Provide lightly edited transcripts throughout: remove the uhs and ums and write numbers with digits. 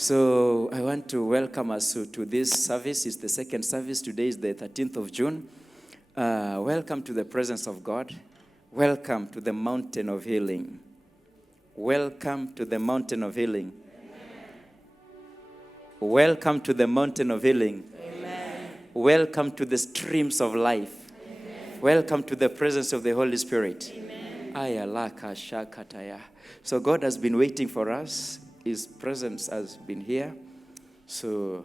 So I want to welcome us to this service. It's the second service. Today is the 13th of June. Welcome to the presence of God. Welcome to the mountain of healing. Welcome to the mountain of healing. Amen. Welcome to the mountain of healing. Amen. Welcome to the streams of life. Amen. Welcome to the presence of the Holy Spirit. Amen. So God has been waiting for us. His presence has been here. So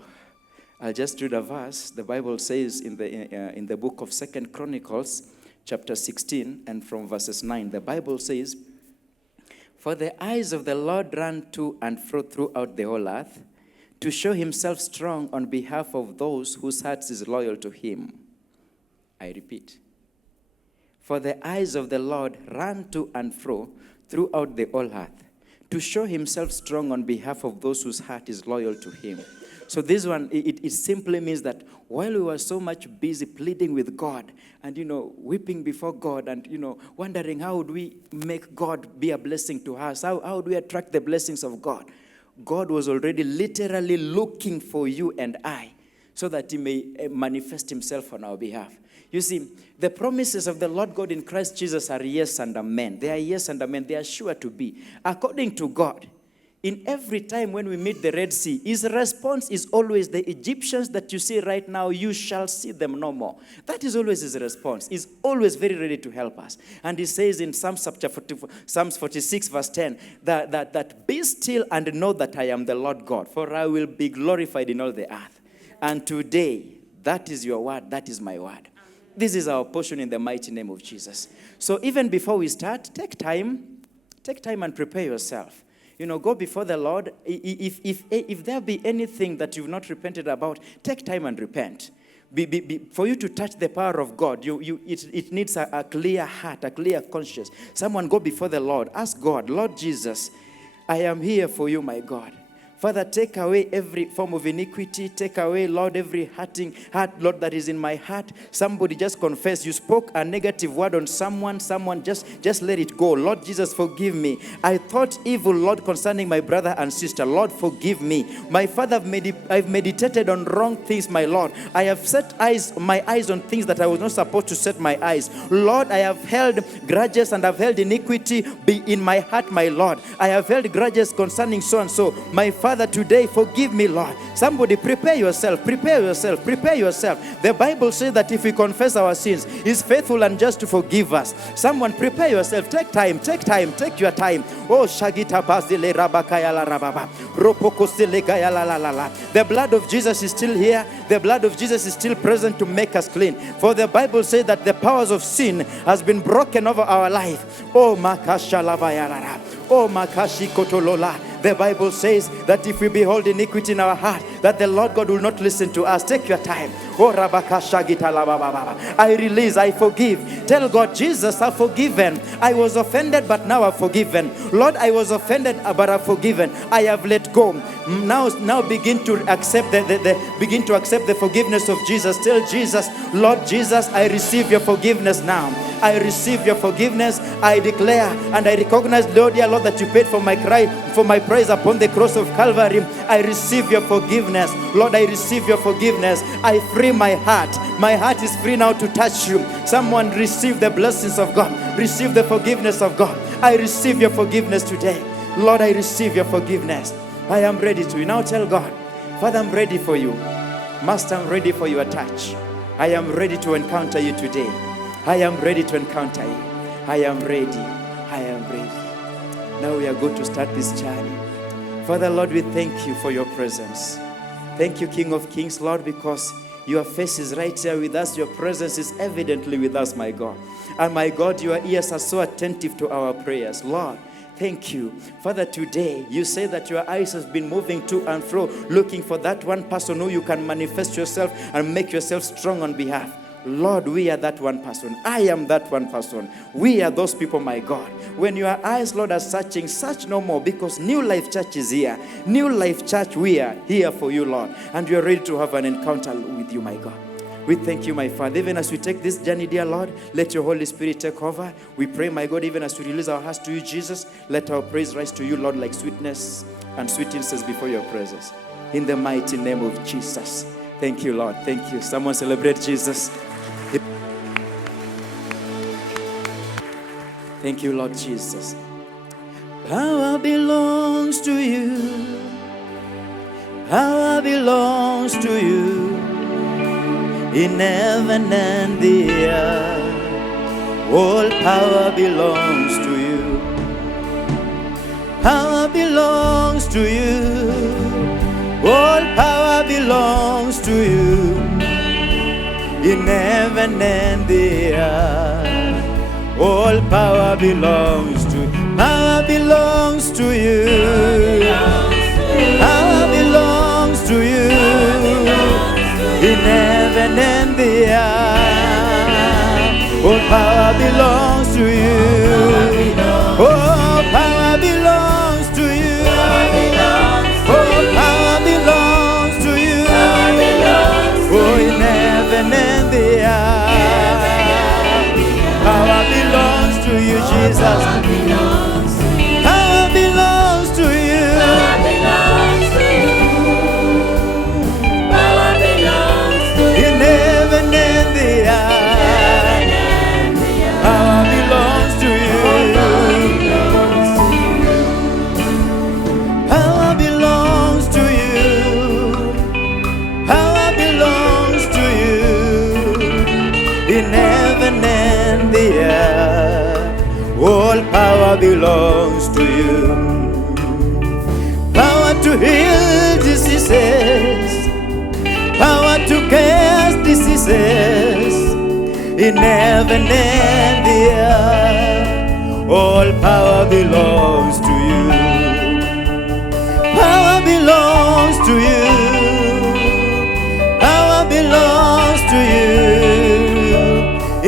I'll just read a verse. The Bible says in the book of 2 Chronicles, chapter 16, and from verses 9, the Bible says, "For the eyes of the Lord run to and fro throughout the whole earth, to show himself strong on behalf of those whose hearts is loyal to him." I repeat. "For the eyes of the Lord run to and fro throughout the whole earth, to show himself strong on behalf of those whose heart is loyal to him." So this one, it simply means that while we were so much busy pleading with God and, weeping before God and, wondering how would we make God be a blessing to us, how would we attract the blessings of God, God was already literally looking for you and I so that he may manifest himself on our behalf. You see, the promises of the Lord God in Christ Jesus are yes and amen. They are yes and amen. They are sure to be. According to God, in every time when we meet the Red Sea, his response is always, the Egyptians that you see right now, you shall see them no more. That is always his response. He's always very ready to help us. And he says in Psalms 46, verse 10, that be still and know that I am the Lord God, for I will be glorified in all the earth. And today, that is your word, that is my word. This is our portion in the mighty name of Jesus. So even before we start, take time and prepare yourself. Go before the Lord. If there be anything that you've not repented about, take time and repent. For you to touch the power of God, it needs a clear heart, a clear conscience. Someone go before the Lord. Ask God, Lord Jesus, I am here for you, my God. Father, take away every form of iniquity. Take away, Lord, every heart, Lord, that is in my heart. Somebody just confess. You spoke a negative word on someone. Just let it go. Lord Jesus, forgive me. I thought evil, Lord, concerning my brother and sister. Lord, forgive me. My Father, I've meditated on wrong things, my Lord. I have set my eyes on things that I was not supposed to set my eyes. Lord, I have held grudges and I've held iniquity be in my heart, my Lord. I have held grudges concerning so and so. My Father, today, forgive me, Lord. Somebody prepare yourself. The Bible says that if we confess our sins, he's faithful and just to forgive us. Someone prepare yourself. Take your time. Oh, Shagita Bazile Rabakaya la Rababa. Ropokosile Gaya la la la la. The blood of Jesus is still here. The blood of Jesus is still present to make us clean. For the Bible says that the powers of sin has been broken over our life. Oh, Makasha Lavayara. Oh, Makashi Kotolola. The Bible says that if we behold iniquity in our heart, that the Lord God will not listen to us. Take your time. Oh, I release, I forgive. Tell God, Jesus, I've forgiven. I was offended, but now I've forgiven. Lord, I was offended, but I've forgiven. I have let go. Now begin to accept the forgiveness of Jesus. Tell Jesus, Lord Jesus, I receive your forgiveness now. I receive your forgiveness. I declare and I recognize, Lord, dear Lord, that you paid for my praise upon the cross of Calvary. I receive your forgiveness. Lord, I receive your forgiveness. I free my heart. My heart is free now to touch you. Someone receive the blessings of God. Receive the forgiveness of God. I receive your forgiveness today. Lord, I receive your forgiveness. I am ready to. You now tell God, Father, I'm ready for you. Master, I'm ready for your touch. I am ready to encounter you today. I am ready to encounter you. I am ready. I am ready. Now we are going to start this journey. Father, Lord, we thank you for your presence. Thank you, King of Kings, Lord, because your face is right here with us. Your presence is evidently with us, my God. And my God, your ears are so attentive to our prayers. Lord, thank you. Father, today you say that your eyes have been moving to and fro, looking for that one person who you can manifest yourself and make yourself strong on behalf. Lord, we are that one person. I am that one person. We are those people, my God. When your eyes, Lord, are searching, search no more, because New Life Church is here. New Life Church, we are here for you, Lord. And we are ready to have an encounter with you, my God. We thank you, my Father. Even as we take this journey, dear Lord, let your Holy Spirit take over. We pray, my God, even as we release our hearts to you, Jesus, let our praise rise to you, Lord, like sweetness and sweet incense before your presence. In the mighty name of Jesus. Thank you, Lord. Thank you. Someone celebrate Jesus. Thank you, Lord Jesus. Power belongs to you. Power belongs to you. In heaven and the earth, all power belongs to you. Power belongs to you. All power belongs to you. In heaven and the earth, all power belongs to you. Power belongs to you. Power belongs to you. In heaven and the earth, all power belongs to you. All power belongs to you. All power belongs to you. Oh, in heaven and the earth, power belongs to you, Jesus. Power belongs to you. In heaven and the earth, power belongs to you. Power belongs to you. Power belongs to you. In heaven and the earth, all power belongs to you. Power to heal diseases, power to cast diseases. In heaven and the earth, all power belongs to you. Power belongs to you. Power belongs to you.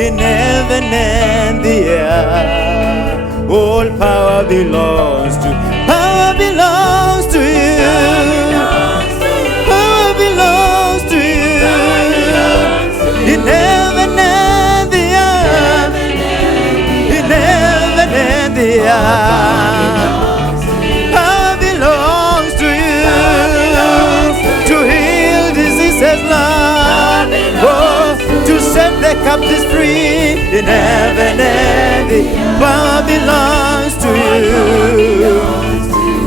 In heaven and the earth, all power belongs to you. Power belongs to you. Power belongs to you. In heaven and the earth. In heaven and the earth, power belongs to you. To heal diseases, Lord. Oh, to set the captives free. In heaven and the earth, power belongs to you.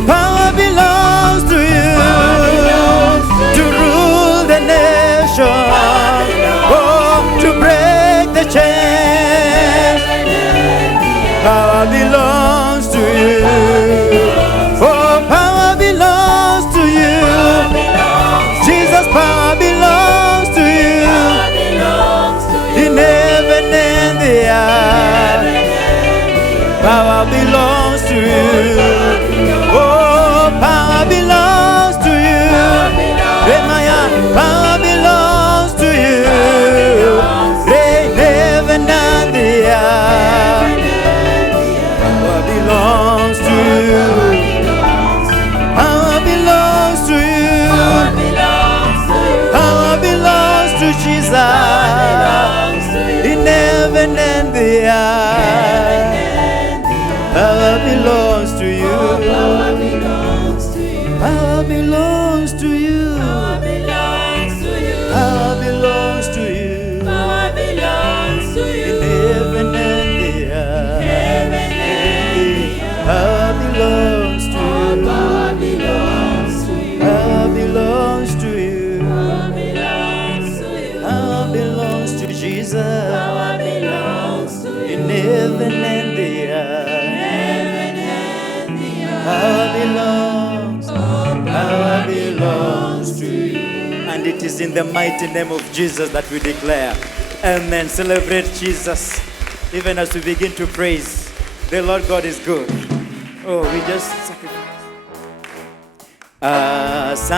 Power belongs to you. To rule the nation. Oh, to break the chains. Power belongs to you. Oh, power belongs to you. Jesus, power belongs to you. In heaven and the earth, power belongs to you. Oh, power belongs to you. Power belongs to you. In heaven and the earth, power belongs to you. Power belongs to you. Power belongs to Jesus. In heaven and the earth, power belongs to you. Power belongs to you. Power belongs to you. In heaven and the earth, power belongs to you. Power belongs to you. Power belongs to Jesus. In heaven and the earth, power belongs to you. And it is in the mighty name of Jesus that we declare, amen. Celebrate Jesus. Even as we begin to praise, the Lord God is good. Oh, we just sacrifice.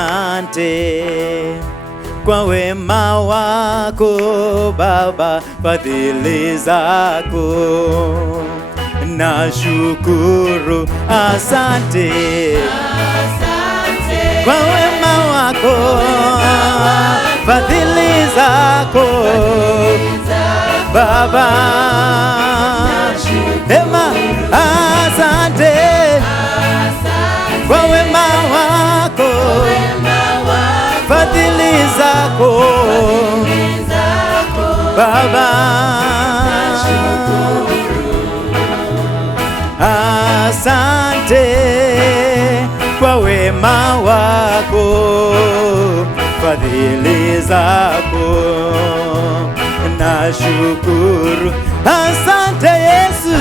Asante kwa wema wako Baba, fadhili zako nashukuru. Asante kwa wema wako, fadhili zako Baba. Ema, asante kwa wema wako, fadhili zako Baba. Asante kwa wema wako, fadhili zako nashukuru. Asante Yesu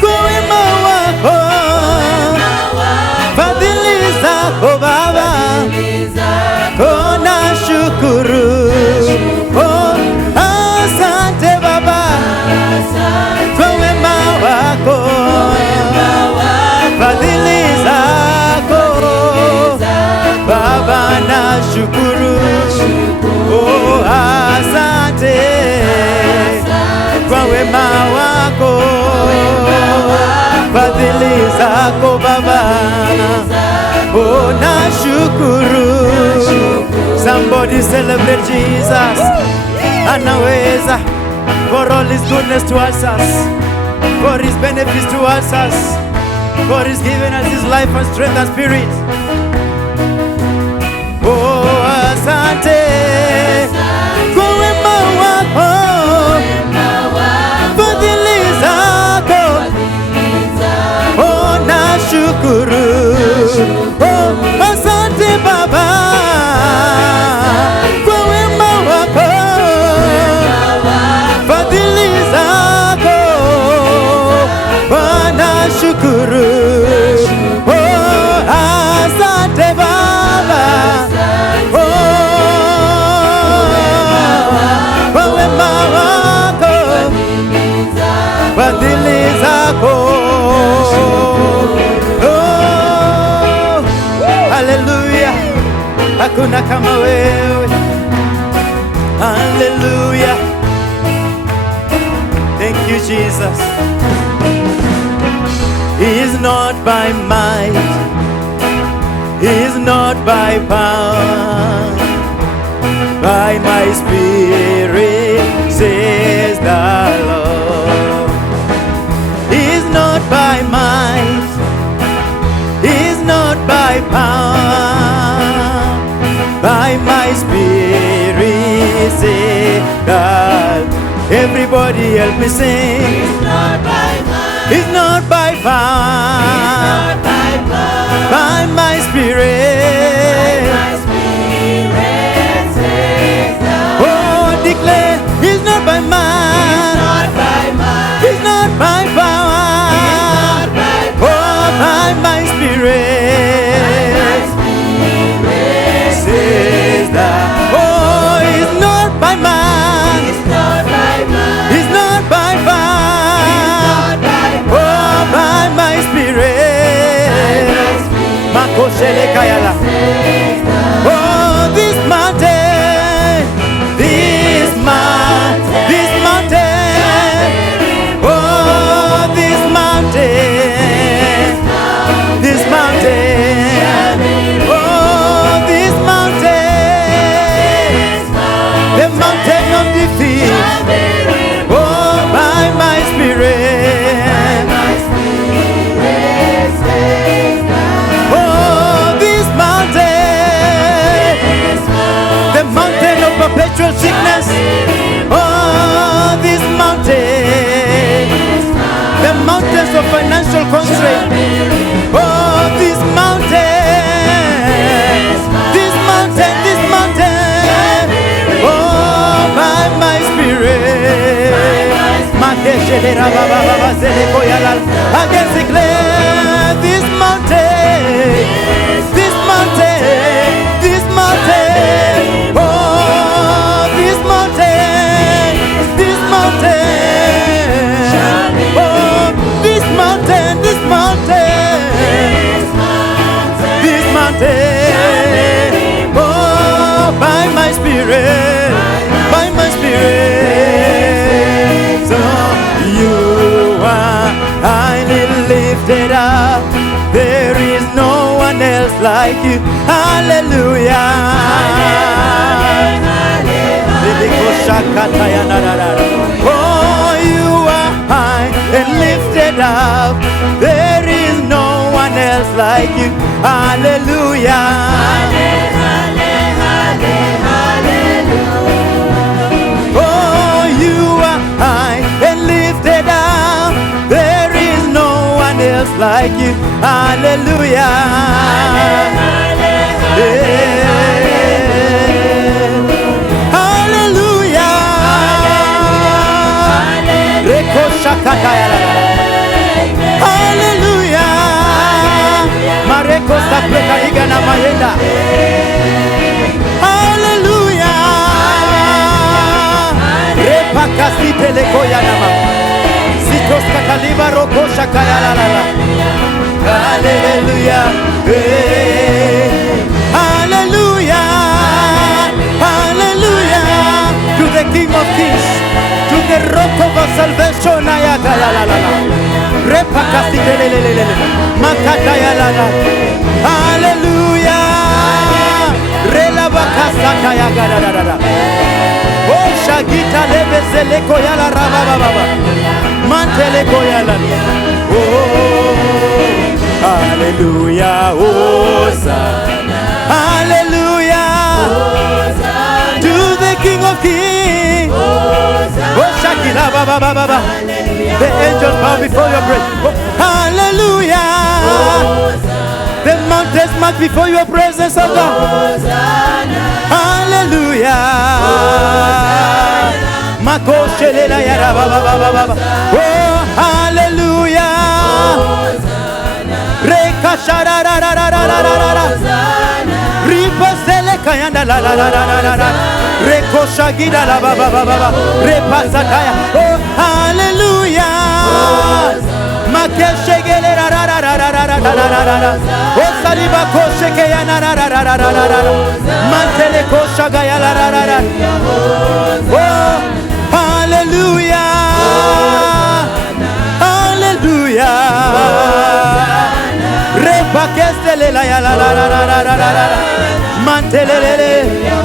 kwa wema wako, fadhili zako Baba. Oh, nashukuru. Oh, asante Baba kwa wema wako, fadhili zako Baba, nashukuru. Oh, asante kwa wema wako, fadhili zako Baba. Oh, nashukuru. Somebody celebrate Jesus. Anaweza, for all his goodness towards us, for his benefits towards us, for his giving us his life and strength and spirit. Oh, asante kwa wema wako, fadhili zako. Oh, nashukuru. Oh, asante Baba kwa wema wako, fadhili zako. Oh, nashukuru. Oh, asante Baba. Kwa wema wako, fadhili zako. Oh, hallelujah. Hakuna kama wewe. Hallelujah. Thank you, Jesus. He is not by might, he is not by power, by my spirit, says the Lord. He is not by might, he is not by power, by my spirit, says the Lord. Everybody help me sing. He's not by might, He's not by power, he's not by power, by my spirit. my spirit says the Oh, declare, he's not by might, not by might, he's not by power, not by oh, by my spirit. my spirit Says that, oh, he's not by might, He's not by might, he's not by power, not by oh, by my spirit. Makoshele kayala. Oh, this mountain, this mountain, this mountain, oh, this mountain, this mountain, oh, this mountain, the mountain of defeat, oh, by my spirit, oh, this mountain, the mountain of perpetual sickness, oh, this mountain, the mountains of financial constraint, oh, this mountain, this mountain, this mountain, oh, by my spirit. I can declare this mountain, this mountain, this mountain, oh, this mountain, this mountain, oh, this mountain, this mountain, this mountain, oh, by my spirit, by my spirit. So you are highly lifted up. There is no one else like you. Hallelujah. and lifted up. There is no one else like you. Hallelujah. Oh, you are high and lifted up. There is no one else like you. Hallelujah. Hallelujah. Hallelujah. Mareko sapreka iga na mayenda. Hallelujah. Repakasite lekoya nama. Sitos kataliba roko shakaya la la la. Hallelujah. Hallelujah. Hallelujah. To the King of Kings, to the rock of our salvation. Ayakaya la la la. Repakasite le le le le. Makataya la la. Hallelujah. Relabakasata ya ga da da da. Oh shagita lebezele koyala raba baba. Mantele koyala. Oh hallelujah. Hosanna. Hallelujah. Hosanna. To the King of Kings. Hosanna. Oh shakila baba baba. The angels bow before your presence. Oh, hallelujah. Hosanna. The mountains march before your presence, oh God. Hosanna. Hallelujah. Makoshelela ya baba baba. Oh, hallelujah. Rekashara ra ra ra ra ra ra. Ripasele kayanda la la la la la. Rekoshagida la baba baba. Repasataya. Oh, hallelujah. Makeshegele ra ra ra ra ra ra ra ra. Oh, saliba kosheke ya na ra ra ra ra ra ra. Mantele koshaga ya la ra ra ra. Oh, hallelujah. Hallelujah. Repakestele la ya la la la la la la. Mantelele.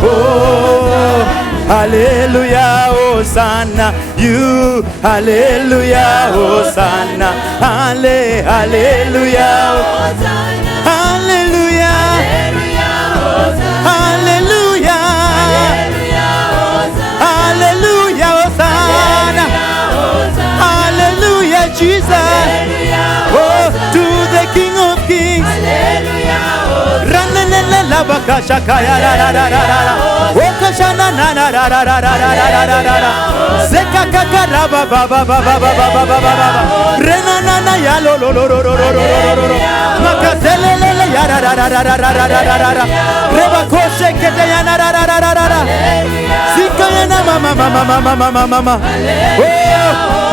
Oh, hallelujah. Hosanna. You. Hallelujah. Hosanna. Hallelujah. Hallelujah. Hallelujah. Hallelujah. Hosanna. Hallelujah. Jesus. Oh, to the King of Kings. La bakasha kaya la la la la la. Okashana na na la la la la la la la. Zeka kaka la ba ba ba ba ba ba ba ba ba. Rena na na ya lo lo lo lo lo lo lo. Makazele le le ya la la la la la la la la. Reba koshe kete ya na la la la la la. Zika ya na mama mama mama mama mama. Oh,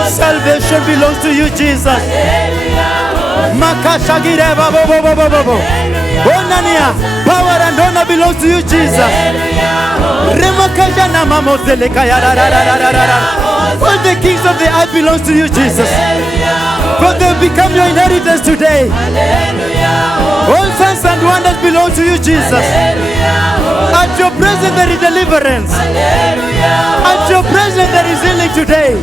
salvation belongs to you, Jesus. Makasha gire ba ba ba ba ba. Onania, power and honor belongs to you, Jesus. Remakajana mamozele kaya la la la la la. All the kings of the earth belongs to you, Jesus. For they become your inheritance today. All signs and wonders belong to you, Jesus. At your presence there is deliverance. At your presence there is healing today.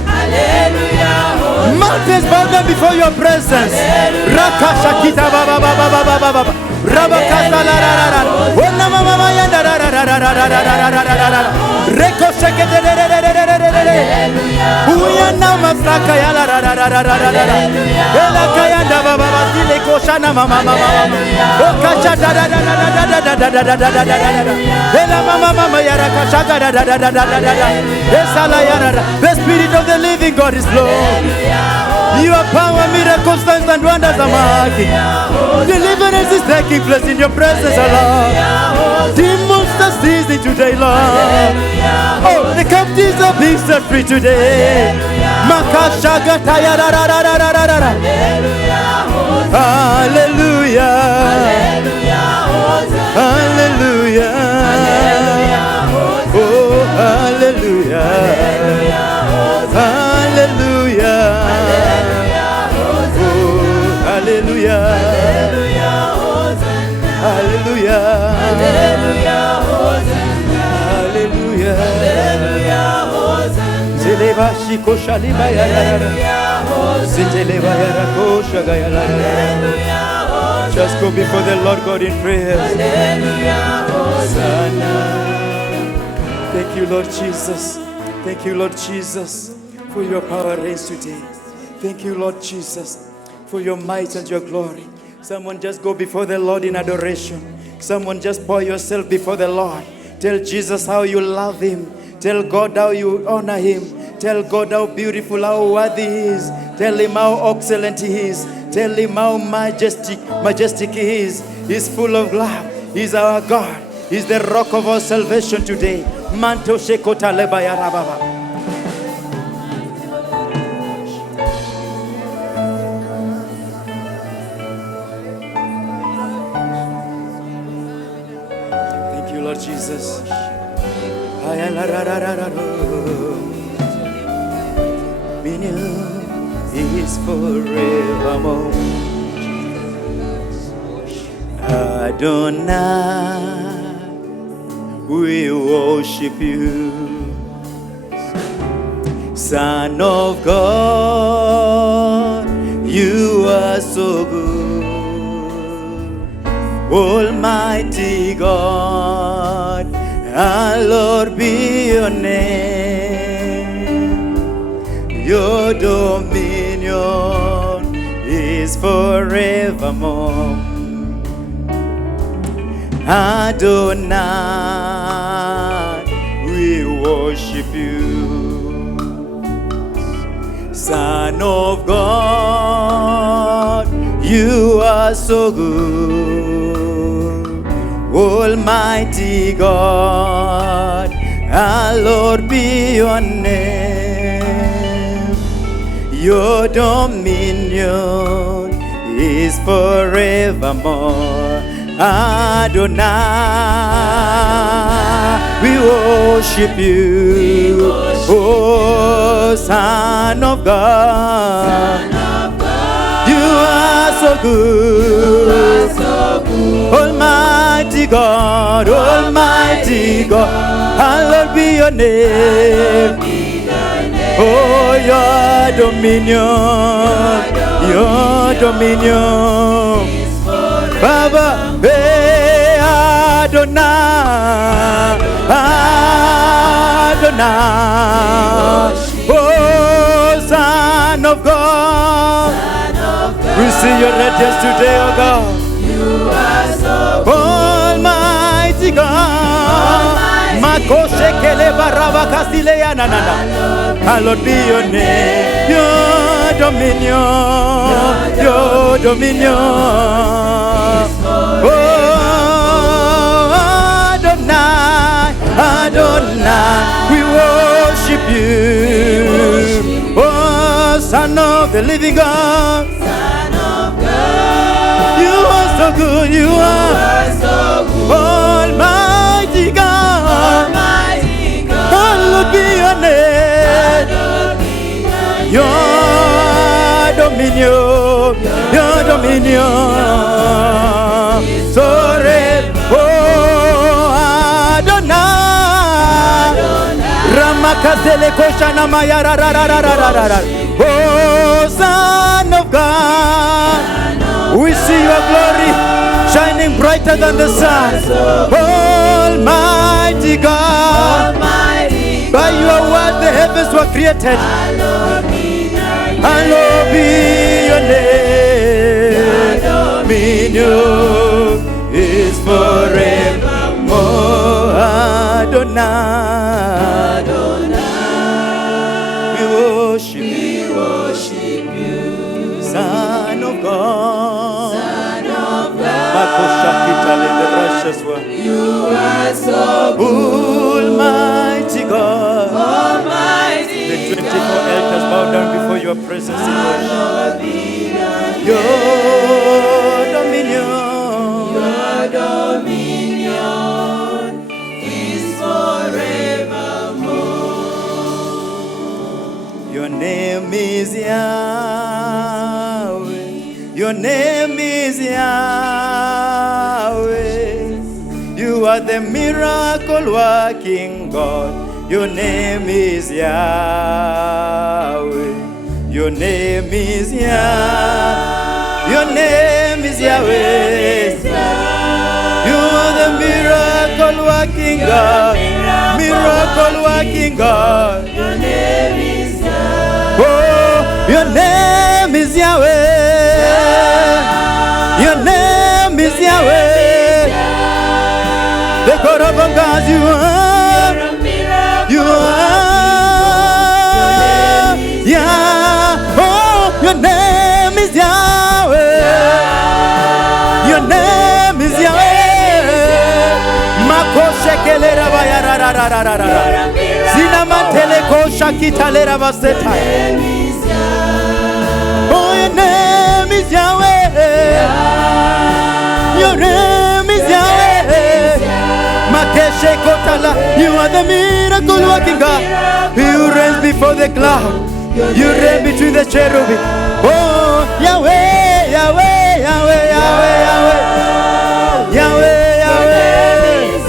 Mountains bow down before your presence. Rakashakita baba baba baba baba. Rabakasa la la la la. Ona mama mama yanda la la la la la la la la. Reko shekete de de de de de de de. Uyana masaka ya la la la la la la la. Ela kayanda baba basile koshana mama mama. Okasha da da da da da da da da da da. Ela mama mama yara kashaga da da da da da da. Esala yara. The Spirit of the Living God is Lord. Your power, miracles, signs and wonders are marking. Deliverance is taking place in your presence, Lord. Demons are ceasing today, Lord. Oh, the captives are being set free today. Makashaga taya ra ra ra ra ra ra. Hallelujah. Hallelujah. Oh, hallelujah. Hallelujah. Hallelujah. Hallelujah. Hallelujah. Zeleva shiko shaliba ya. Just go before the Lord God in prayer. Thank you, Lord Jesus. Thank you, Lord Jesus, for your power raised today. Thank you, Lord Jesus, for your might and your glory. Someone just go before the Lord in adoration. Someone just pour yourself before the Lord. Tell Jesus how you love him. Tell God how you honor him. Tell God how beautiful, how worthy he is. Tell him how excellent he is. Tell him how majestic he is. He's full of love. He's our God. He's the rock of our salvation today. Manto shekota lebaya rababa. Thank you, Lord Jesus. Is forevermore. Adonai, we worship you. Son of God, you are so good. Almighty God, our Lord be your name. Your dominion is forevermore. Adonai, we worship you. Son of God, you are so good. Almighty God, our Lord be your name. Your dominion is forevermore. Adonai, we worship you. Oh, Son of God, you are so good. Almighty God, Almighty God, hallowed be your name. Oh, your dominion, your dominion. Baba, hey, Adonai, Adonai, oh, Son of God, we see your radiance today, oh God. You are so Almighty God, Makoshe Kele Baraba Castile Nana, hallowed be your name, your dominion, your dominion. Oh, Adonai, Adonai, we worship you. Oh, Son of the living God, you are so good, you are so good. Almighty God, hallowed be your name. Your dominion, your dominion. Sorry, oh Adonai, Ramakasele Koshana Mayara, oh Son of God, we see your glory shining brighter than the sun. Almighty God, by your word the heavens were created. Hallowed be your name. Dominion is forevermore. Adonai, we worship you. Son of God, the precious one. You are so good. Almighty God, Almighty the 24 elders bow down before your presence in worship. Your dominion is forevermore. Your name is Yahweh. Your name is Yahweh. You are the miracle working God. Your name is Yahweh. Your name is Yah. Your name is Yahweh. You are the miracle working God. Miracle working God. Your name is Yah. Oh, your name is Yahweh. Your name is Yahweh. The God of all gods you are. You are. Yeah. Oh, your name is Yahweh. Your name is Yahweh. Mako shekele raba ya ra ra ra ra ra ra. Zina mantele ko shakita le raba seta. Oh, your name is Yahweh. Your name is Yahweh. Makeshe kotala. You are the miracle working God. You reign before the cloud. You reign between the cherubim. Oh, Yahweh, Yahweh, Yahweh, Yahweh, Yahweh. Yahweh, Yahweh.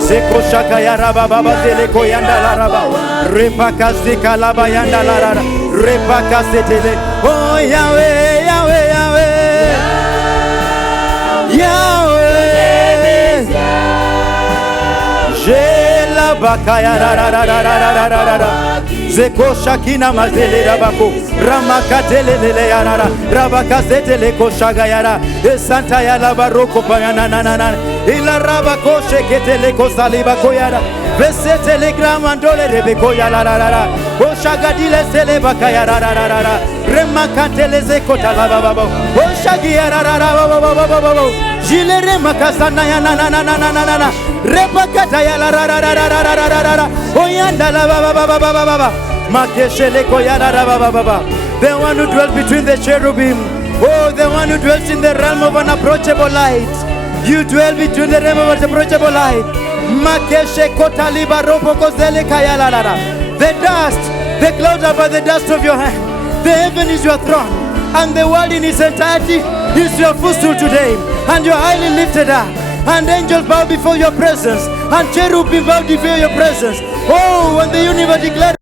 Seko shaka ya raba baba zele ko yanda la raba. Repaka sika laba yanda la raba. Repaka setele. Oh, Yahweh, Yahweh, Yahweh. Yahweh. Jela bakaya ra ra ra ra ra ra ra ra ra. Zeko shakina mazele rabako ramakatele lele yarara rabakazete le koshaga yara santa ya la baroko payana na na na ila rabako shekete le kosaliba koyara vesete le gramandole rebeko yala la la la oshaga dile sele bakaya ra ra ra ra remakatele zeko talaba baba oshagi yara ra ra baba baba baba jile remakasana ya na na na na na na repakata ya la ra ra ra ra ra ra ra oyanda la baba baba baba baba. The one who dwells between the cherubim. Oh, the one who dwells in the realm of unapproachable light. You dwell between the realm of unapproachable light. The dust, the clouds are by the dust of your hand. The heaven is your throne, and the world in its entirety is your footstool today. And you are highly lifted up. And angels bow before your presence, and cherubim bow before your presence. Oh, when the universe declares.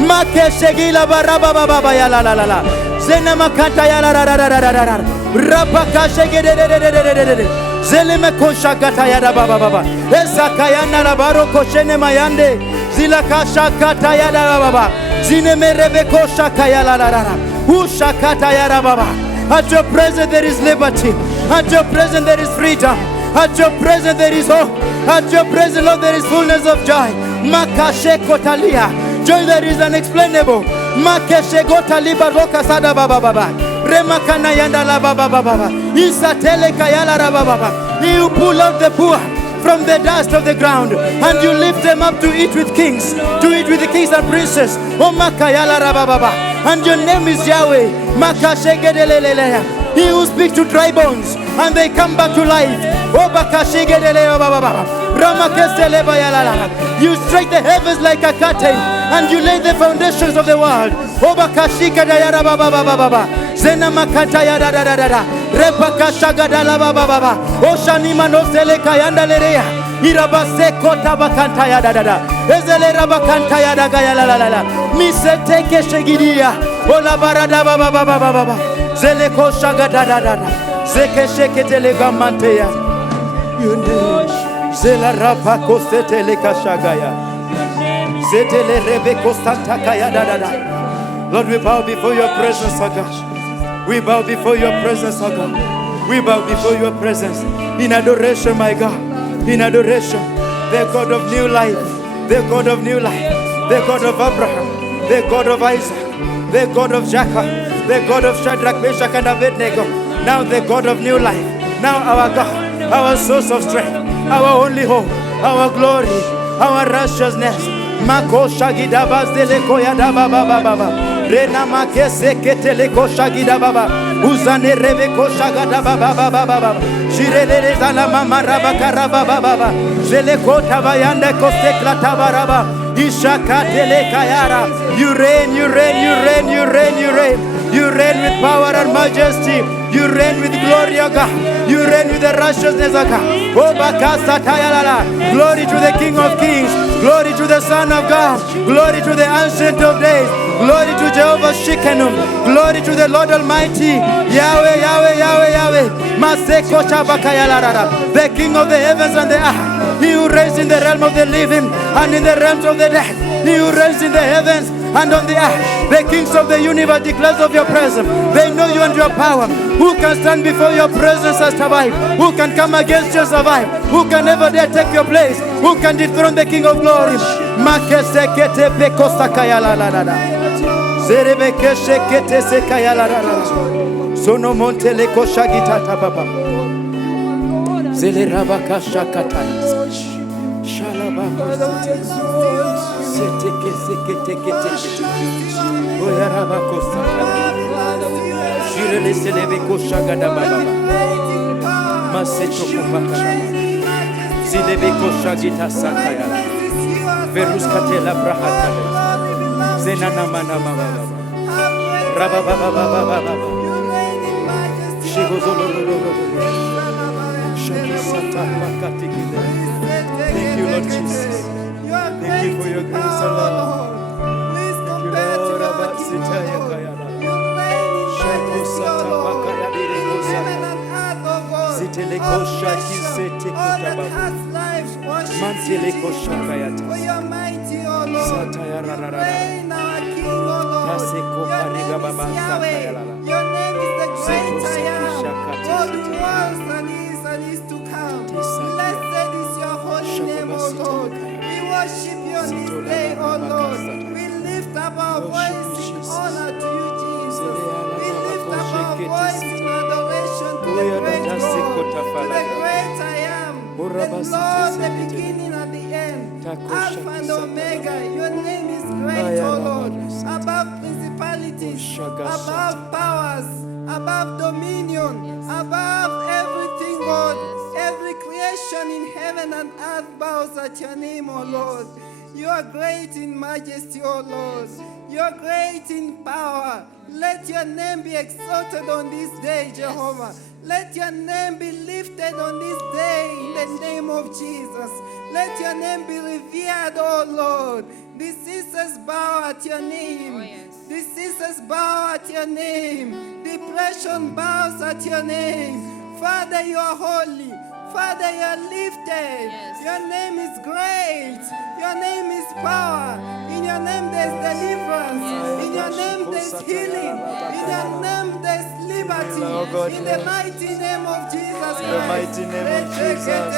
Makeshegila baraba baba ya la la la la. Zena makata ya la la la la la la. Rapaka shegede de de de de de de. Zele mekosha kata ya la baba baba. Esa kayana la baroko shene mayande. Zila kasha kata ya la baba. Zine merebe kosha kaya la la la. Usha kata ya la baba. At your presence there is liberty. At your presence there is freedom. At your presence there is hope. At your presence, Lord, there is fullness of joy. Makashe kotalia. Joy that is unexplainable. Makeshe gotaliba roka sada baba baba. Remakana yanda la baba baba. Isatele kayala ra baba baba. You pull out the poor from the dust of the ground, and you lift them up to eat with kings, to eat with the kings and princes. Oh makayala ra baba baba. And your name is Yahweh. Makashe gedelelele. He who speaks to dry bones, and they come back to life. Oh bakashe gedelele baba baba. You stretch the heavens like a curtain, and you lay the foundations of the world. Obakashika dayara baba baba baba. Zena makata ya da da da da. Repakasha gadala baba baba. Oshani manosele kayanda lerea. Irabase kota bakanta ya da da da. Ezele rabakanta ya da gaya la la la la. Miseteke shegidia. Ola barada baba baba baba. Zele kosha gada da da da. Zeke shekete le gamante ya. Yunde. Zela rapa kosete le kashagaya. Zetele rebe kostanta kaya da da da. Lord, we bow before your presence, O God. We bow before your presence, O God. We bow before your presence in adoration, my God. In adoration, the God of new life, the God of new life, the God of Abraham, the God of Isaac, the God of Jacob, the God of Shadrach, Meshach, and Abednego. Now the God of new life. Now our God, our source of strength, our only hope, our glory, our righteousness. Mako shagida bazele koya da baba baba. Rena makese ketele ko shagida baba. Uzane rebe ko shagada baba baba baba. Shirele zala mama raba karaba baba. Zele ko tabayande ko sekla tabaraba. Ishaka tele kayara. You reign, you reign, you reign, you reign, you reign. You reign with power and majesty. You reign with glory, O God. You reign with the righteousness, O God. Oh, Bakasa Tayalala. Glory to the King of Kings. Glory to the Son of God. Glory to the Ancient of Days. Glory to Jehovah Shikenu. Glory to the Lord Almighty. Yahweh, Yahweh, Yahweh, Yahweh. Maseko Chabakayalarara. The King of the heavens and the earth. He who reigns in the realm of the living and in the realms of the dead. He who reigns in the heavens and on the earth. The kings of the universe declares of your presence. They know you and your power. Who can stand before your presence and survive? Who can come against you and survive? Who can never dare take your place? Who can dethrone the King of glory? Makesekete pekosakayalarara. Zerebekeshekete sekayalarara. Sono montele koshagitata baba. Zelerabakashakataya. Shalabaka. Seteke sekete kete. Oyarabakosa. Shirele selebe koshagada baba. Maseto kopakara. Zilebe koshagita sakaya. Veruskatela brahata. Zenana mana baba. Raba baba baba. Shigozololo. Shagisata makatikile. Thank you, Lord Jesus. Thank you for your grace and love. Thank you, Lord. Abasitaya kayala. Shakosata bakaya birekosata. Ziteleko shakisete kotababa. Manteleko shakayata. Sataya rararara. Taseko pariga baba sakayala. Your name is the great I am. God who was and is to come. Blessed is your holy name, O Lord. We worship you on this day, O Lord. We lift up our voice in honor to you, Jesus. We lift up our voice in adoration to the great God, to the great I am, the Lord, the beginning and the end, Alpha and Omega. Your name is great, O Lord, above principalities, above powers, above dominion, above everything, Lord. Every creation in heaven and earth bows at your name, O Lord. You are great in majesty, O Lord. You are great in power. Let your name be exalted on this day, Jehovah. Let your name be lifted on this day in the name of Jesus. Let your name be revered, O Lord. The sisters bow at your name. Oh, yes. The sisters bow at your name. Depression bows at your name. Father, you are holy. Father, you are lifted. Yes. Your name is great. Your name is power. In your name there's deliverance. Yes. In your name there's healing. In your name there's liberty. Oh God, In the mighty name of Jesus Christ. In the mighty name of Jesus.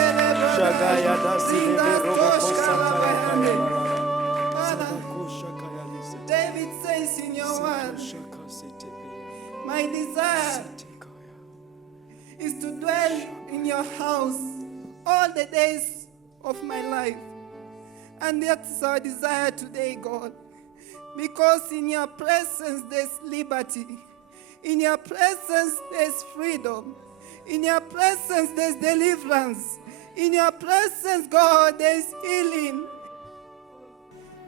Shagaya dasilebe roboko sataya kaya. Father, David says in your word, my desire is to dwell in your house all the days of my life. And that's our desire today, God. Because in your presence there's liberty. In your presence there's freedom. In your presence there's deliverance. In your presence, God, there's healing.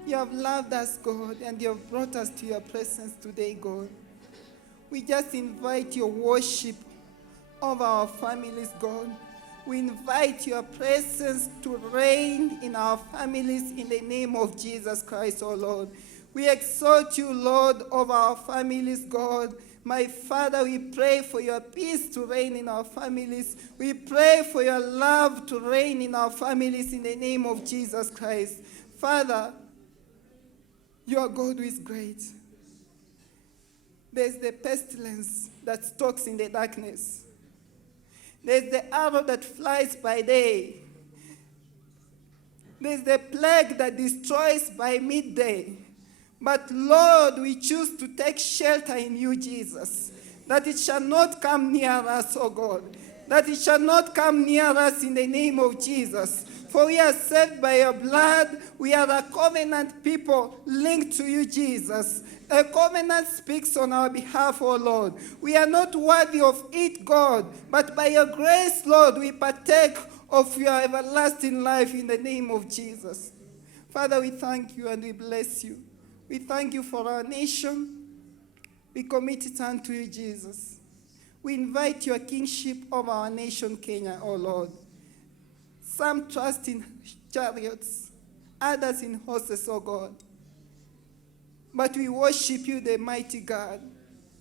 You have loved us, God, and you have brought us to your presence today, God. We just invite your worship of our families, God. We invite your presence to reign in our families in the name of Jesus Christ, oh Lord. We exalt you, Lord, of our families, God. My Father, we pray for your peace to reign in our families. We pray for your love to reign in our families in the name of Jesus Christ. Father, you are God who is great. There's the pestilence that stalks in the darkness. There's the arrow that flies by day. There's the plague that destroys by midday. But Lord, we choose to take shelter in you, Jesus, that it shall not come near us, O God, that it shall not come near us in the name of Jesus. For we are saved by your blood. We are a covenant people linked to you, Jesus. A covenant speaks on our behalf, O Lord. We are not worthy of it, God, but by your grace, Lord, we partake of your everlasting life in the name of Jesus. Father, we thank you and we bless you. We thank you for our nation. We commit it unto you, Jesus. We invite your kingship over our nation, Kenya, O Lord. Some trust in chariots, others in horses, O God. But we worship you, the mighty God,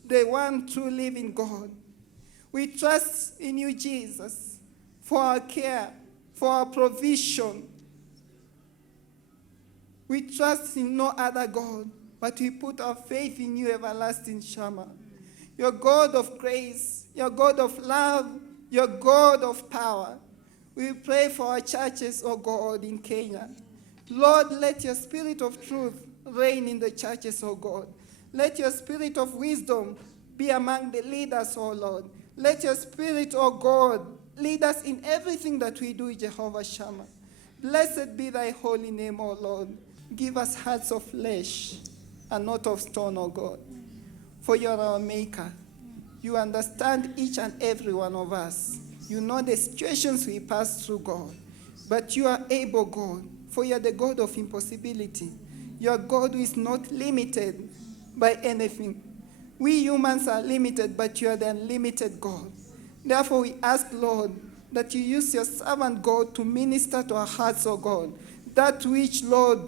the one true living God. We trust in you, Jesus, for our care, for our provision. We trust in no other God, but we put our faith in you, everlasting Shammah. Your God of grace, your God of love, your God of power. We pray for our churches, O God, in Kenya. Lord, let your spirit of truth reign in the churches, O God. Let your spirit of wisdom be among the leaders, O Lord. Let your spirit, O God, lead us in everything that we do, Jehovah Shammah. Blessed be thy holy name, O Lord. Give us hearts of flesh and not of stone, O God. For you are our maker. You understand each and every one of us. You know the situations we pass through, God. But you are able, God, for you are the God of impossibility. You are God who is not limited by anything. We humans are limited, but you are the unlimited God. Therefore, we ask, Lord, that you use your servant, God, to minister to our hearts, O God. That which, Lord,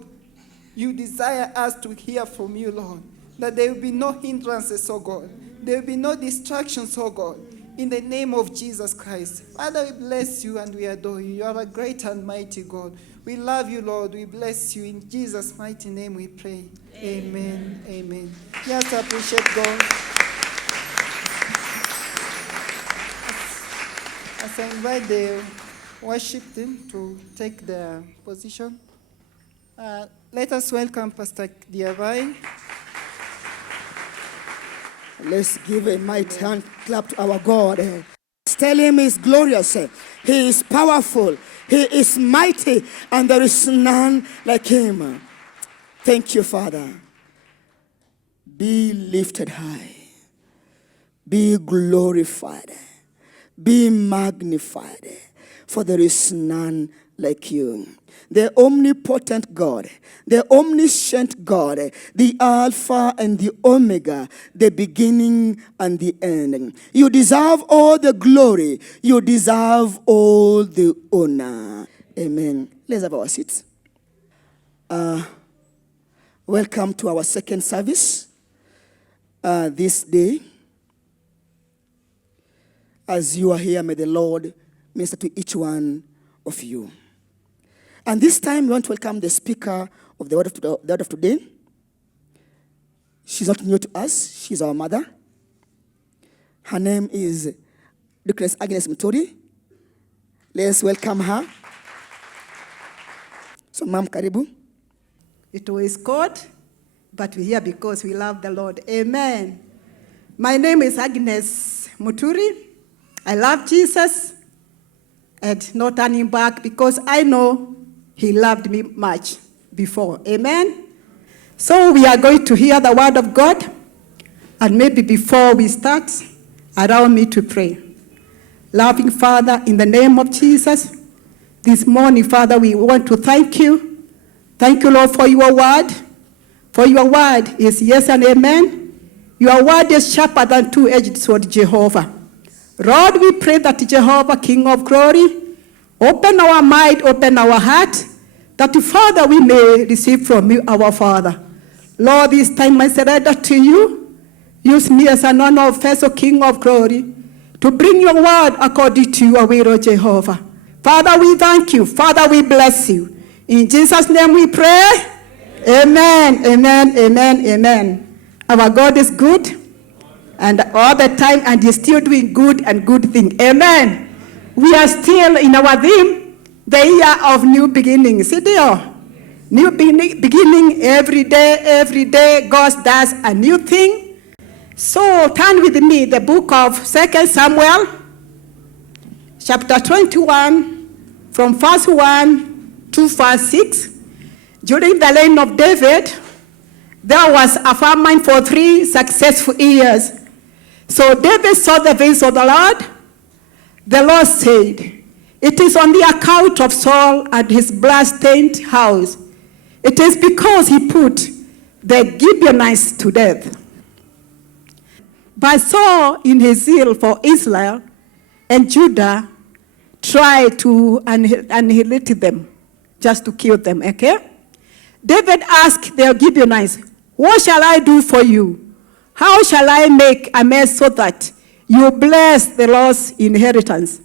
you desire us to hear from you, Lord. That there will be no hindrances, O God. There will be no distractions, O God. In the name of Jesus Christ. Father, we bless you and we adore you. You are a great and mighty God. We love you, Lord. We bless you. In Jesus' mighty name we pray. Amen. Amen. Yes, I appreciate God. As I invite the worship team to take their position, let us welcome Pastor Diavai. Let's give a mighty hand clap to our God. Tell him he's glorious. He is powerful. He is mighty. And there is none like him. Thank you, Father. Be lifted high. Be glorified. Be magnified. For there is none like you. The omnipotent God, the omniscient God, the Alpha and the Omega, the beginning and the end. You deserve all the glory. You deserve all the honor. Amen. Let's have our seats. Welcome to our second service this day. As you are here, may the Lord minister to each one of you. And this time, we want to welcome the speaker of the word of today. She's not new to us. She's our mother. Her name is Deaconess Agnes Muturi. Let's welcome her. So, Ma'am, karibu. It was God, but we're here because we love the Lord. Amen. My name is Agnes Muturi. I love Jesus and no turning back because I know he loved me much before. Amen. So we are going to hear the word of God. And maybe before we start, allow me to pray. Loving Father, in the name of Jesus, this morning, Father, we want to thank you. Thank you, Lord, for your word. For your word is yes and amen. Your word is sharper than two-edged sword, Jehovah. Lord, we pray that Jehovah, King of glory, open our mind, open our heart, that, Father, we may receive from you, our Father. Lord, this time I surrender to you. Use me as an honored vessel, King of glory, to bring your word according to your will, O Jehovah. Father, we thank you. Father, we bless you. In Jesus' name we pray. Amen, amen, amen, amen. Our God is good, and all the time, and he's still doing good and good things. Amen. We are still in our theme, the year of new beginnings. See there? New beginning every day, God does a new thing. So turn with me the book of 2 Samuel, chapter 21, from verse 1 to verse 6. During the reign of David, there was a famine for 3 successful years. So David saw the face of the Lord. The Lord said, "It is on the account of Saul and his blood-stained house. It is because he put the Gibeonites to death." But Saul, in his zeal for Israel and Judah, tried to annihilate them, just to kill them, okay? David asked the Gibeonites, what shall I do for you? How shall I make amends so that you bless the Lord's inheritance?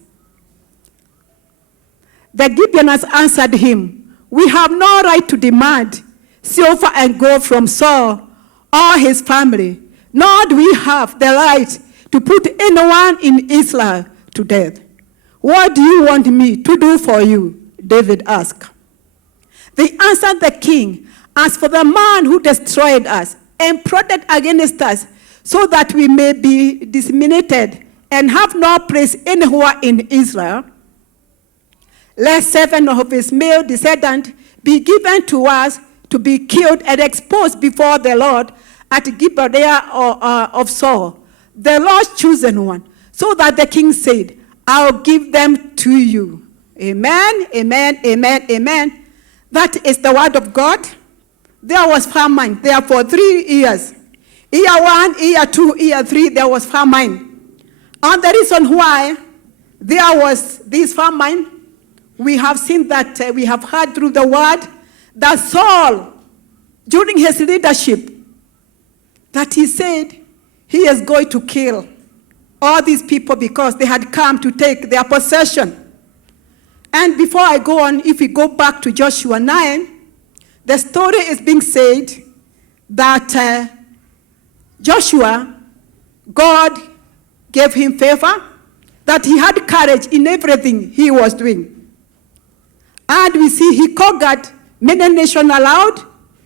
The Gibeonites answered him, we have no right to demand silver and gold from Saul or his family, nor do we have the right to put anyone in Israel to death. What do you want me to do for you? David asked. They answered the king, as for the man who destroyed us and plotted against us, so that we may be disseminated and have no place anywhere in Israel, let 7 of his male descendants be given to us to be killed and exposed before the Lord at Gibeah of Saul, the Lord's chosen one. So that the king said, I'll give them to you. Amen, amen, amen, amen. That is the word of God. There was famine there for 3 years. Year 1, year 2, year 3, there was famine. And the reason why there was this famine, we have seen that, we have heard through the word, that Saul, during his leadership, that he said he is going to kill all these people because they had come to take their possession. And before I go on, if we go back to Joshua 9, the story is being said that Joshua, God gave him favor, that he had courage in everything he was doing. And we see he conquered many nations aloud.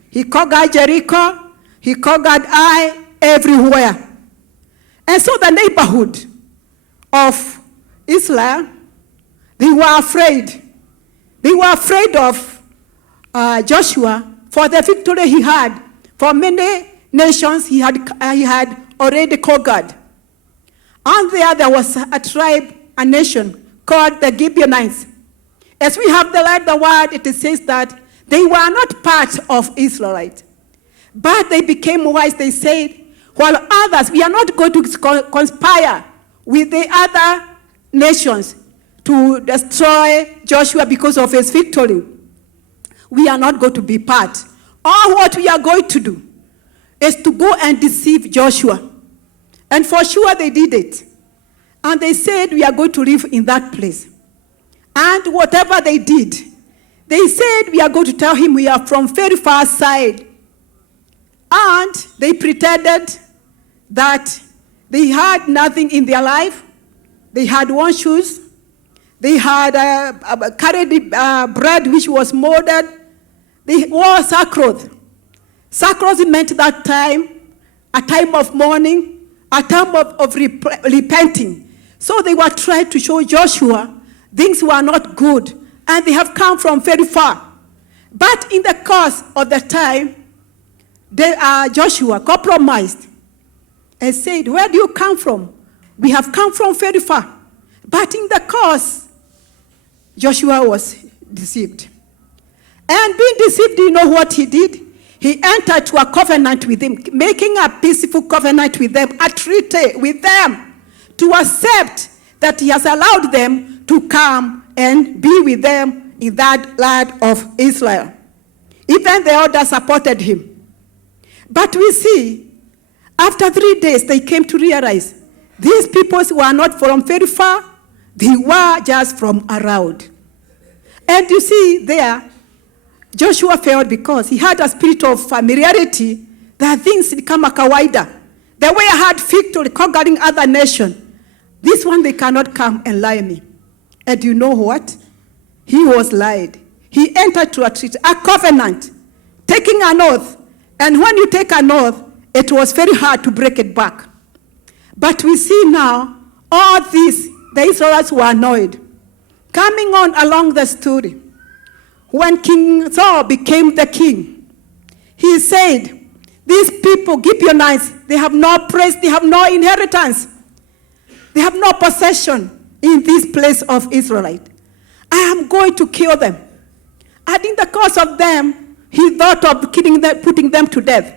He conquered Jericho. He conquered Ai everywhere. And so the neighborhood of Israel, they were afraid. They were afraid of Joshua for the victory he had. For many nations he had already conquered. And there was a tribe, a nation called the Gibeonites. As we have the word, it says that they were not part of Israelites. But they became wise. They said, while others, we are not going to conspire with the other nations to destroy Joshua because of his victory. We are not going to be part. All what we are going to do is to go and deceive Joshua. And for sure they did it. And they said, we are going to live in that place. And whatever they did, they said, we are going to tell him we are from very far side. And they pretended that they had nothing in their life. They had worn shoes. They had carried bread which was molded. They wore sackcloth. Sackcloth meant that time, a time of mourning, a time of repenting. So they were trying to show Joshua things were not good, and they have come from very far. But in the course of the time, Joshua compromised and said, where do you come from? We have come from very far. But in the course, Joshua was deceived. And being deceived, you know what he did? He entered to a covenant with them, making a peaceful covenant with them, a treaty with them, to accept that he has allowed them to come and be with them in that land of Israel. Even the elders supported him. But we see, after 3 days, they came to realize these people were not from very far, they were just from around. And you see there, Joshua failed because he had a spirit of familiarity that things become a kawaida. The way I had victory conquering other nations, this one they cannot come and lie me. And you know what? He was lied. He entered to a treaty, a covenant, taking an oath. And when you take an oath, it was very hard to break it back. But we see now, all this, the Israelites were annoyed. Coming on along the story, when King Saul became the king, he said, these people, Gibeonites, they have no place, they have no inheritance. They have no possession in this place of Israelite. I am going to kill them. And in the course of them, he thought of killing them, putting them to death.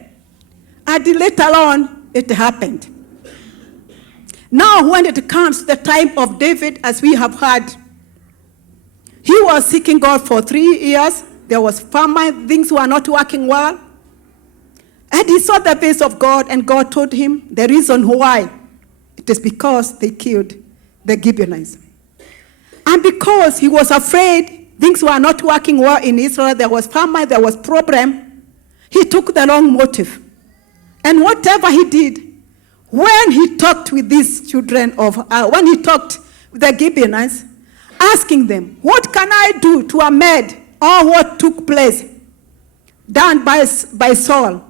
And later on, it happened. Now, when it comes to the time of David, as we have heard, he was seeking God for 3 years. There was famine, things were not working well. And he saw the face of God, and God told him the reason why. It is because they killed the Gibeonites. And because he was afraid things were not working well in Israel, there was famine, there was problem, he took the wrong motive. And whatever he did, when he talked with these children when he talked with the Gibeonites, asking them, what can I do to amend all what took place done by Saul?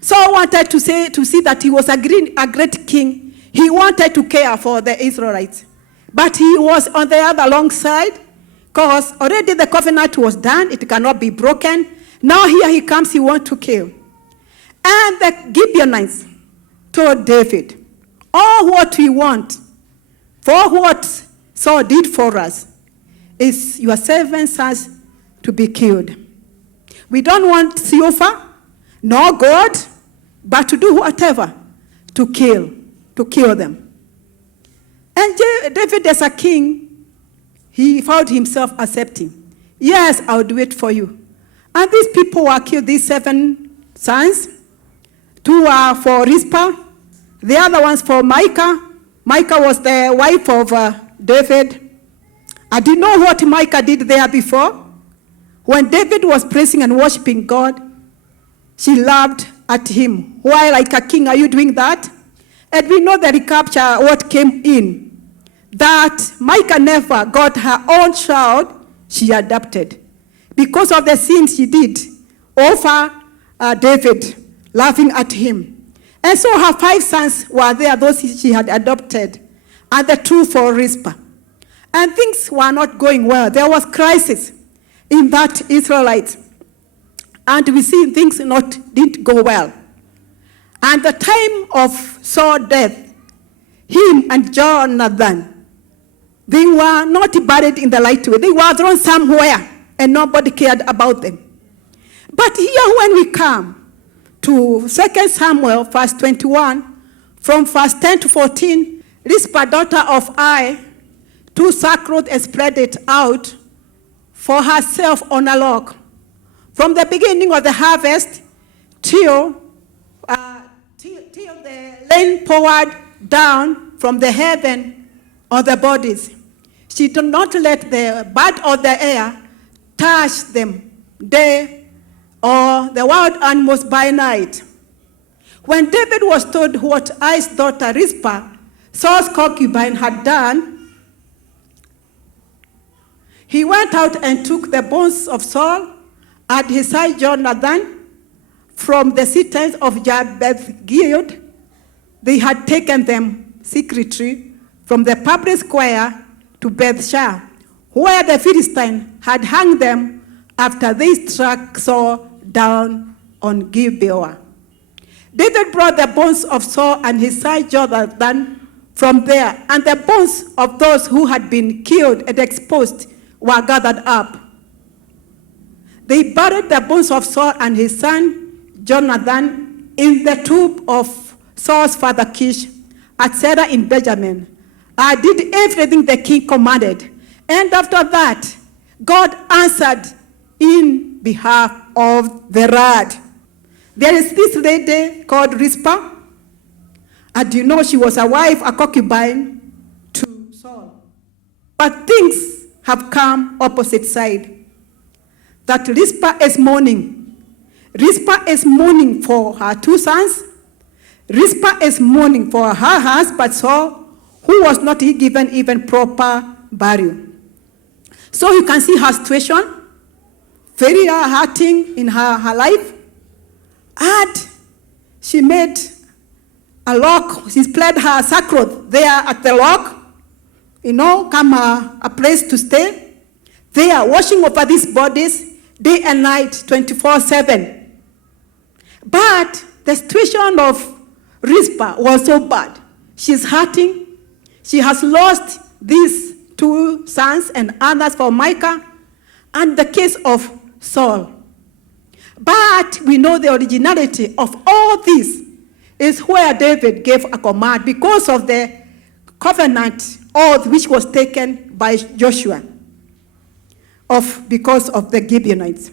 Saul wanted to see that he was a great king. He wanted to care for the Israelites. But he was on the other long side, because already the covenant was done. It cannot be broken. Now here he comes, he wants to kill. And the Gibeonites told David, all what we want for what Saul did for us is your 7 sons to be killed. We don't want silver, nor gold, but to do whatever to kill them. And David, as a king, he found himself accepting. Yes, I'll do it for you. And these people were killed, these 7 sons. 2 were for Rizpah, the other one's for Micah. Micah was the wife of David. I didn't know what Micah did there before. When David was praising and worshiping God, she laughed at him. Why, like a king, are you doing that? And we know the recapture, what came in, that Micah never got her own child she adopted because of the sins she did over David, laughing at him. And so her 5 sons were there, those she had adopted, and the 2 for Rizpah. And things were not going well. There was crisis in that Israelite. And we see things didn't go well. And the time of Saul's death, him and Jonathan, they were not buried in the light way. They were thrown somewhere, and nobody cared about them. But here when we come to 2 Samuel, verse 21, from verse 10 to 14, Rizpah, daughter of Ai, took sackcloth and spread it out for herself on a log. From the beginning of the harvest till the rain poured down from the heaven on the bodies. She did not let the bird of the air touch them day or the wild animals by night. When David was told what Ai's daughter Rizpah, Saul's concubine, had done, he went out and took the bones of Saul and his son Jonathan from the citizens of Jabesh-Gilead. They had taken them secretly from the public square to Bethshan, where the Philistines had hung them after they struck Saul down on Gibeah. David brought the bones of Saul and his son Jonathan from there, and the bones of those who had been killed and exposed were gathered up. They buried the bones of Saul and his son Jonathan in the tomb of Saul's father Kish at Serah in Benjamin. I did everything the king commanded. And after that, God answered in behalf of the lad. There is this lady called Rizpah, and you know she was a wife, a concubine to Saul. But things have come opposite side. That Rizpah is mourning. Rizpah is mourning for her 2 sons. Rizpah is mourning for her husband Saul, who was not given even proper burial. So you can see her situation, very hurting in her life. And she made a log. She spread her sackcloth there at the log, come a place to stay. They are washing over these bodies day and night, 24/7. But the situation of Rizpah was so bad. She's hurting. She has lost these 2 sons and others for Micah, and the case of Saul. But we know the originality of all this is where David gave a command because of the covenant oath which was taken by Joshua because of the Gibeonites.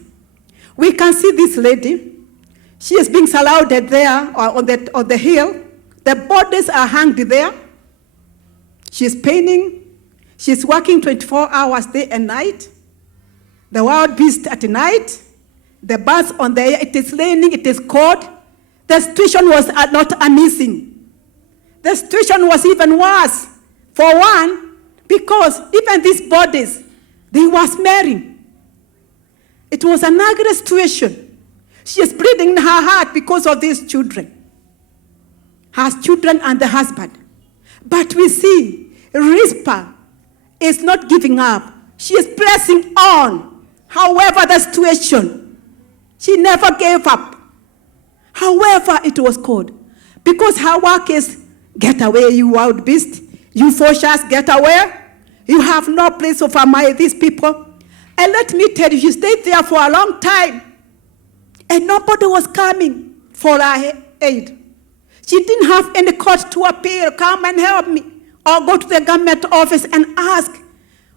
We can see this lady. She is being surrounded there on the hill. The bodies are hanged there. She is paining. She is working 24 hours day and night. The wild beast at night. The birds on the air. It is raining. It is cold. The situation was not amusing. The situation was even worse. For one, because even these bodies, they were smearing. It was an ugly situation. She is bleeding in her heart because of these children. Her children and the husband. But we see Rizpah is not giving up. She is pressing on. However the situation, she never gave up. However it was called. Because her work is, get away, you wild beast. You Phoshas, get away. You have no place of these people. And let me tell you, she stayed there for a long time. And nobody was coming for her aid. She didn't have any court to appeal, come and help me. Or go to the government office and ask,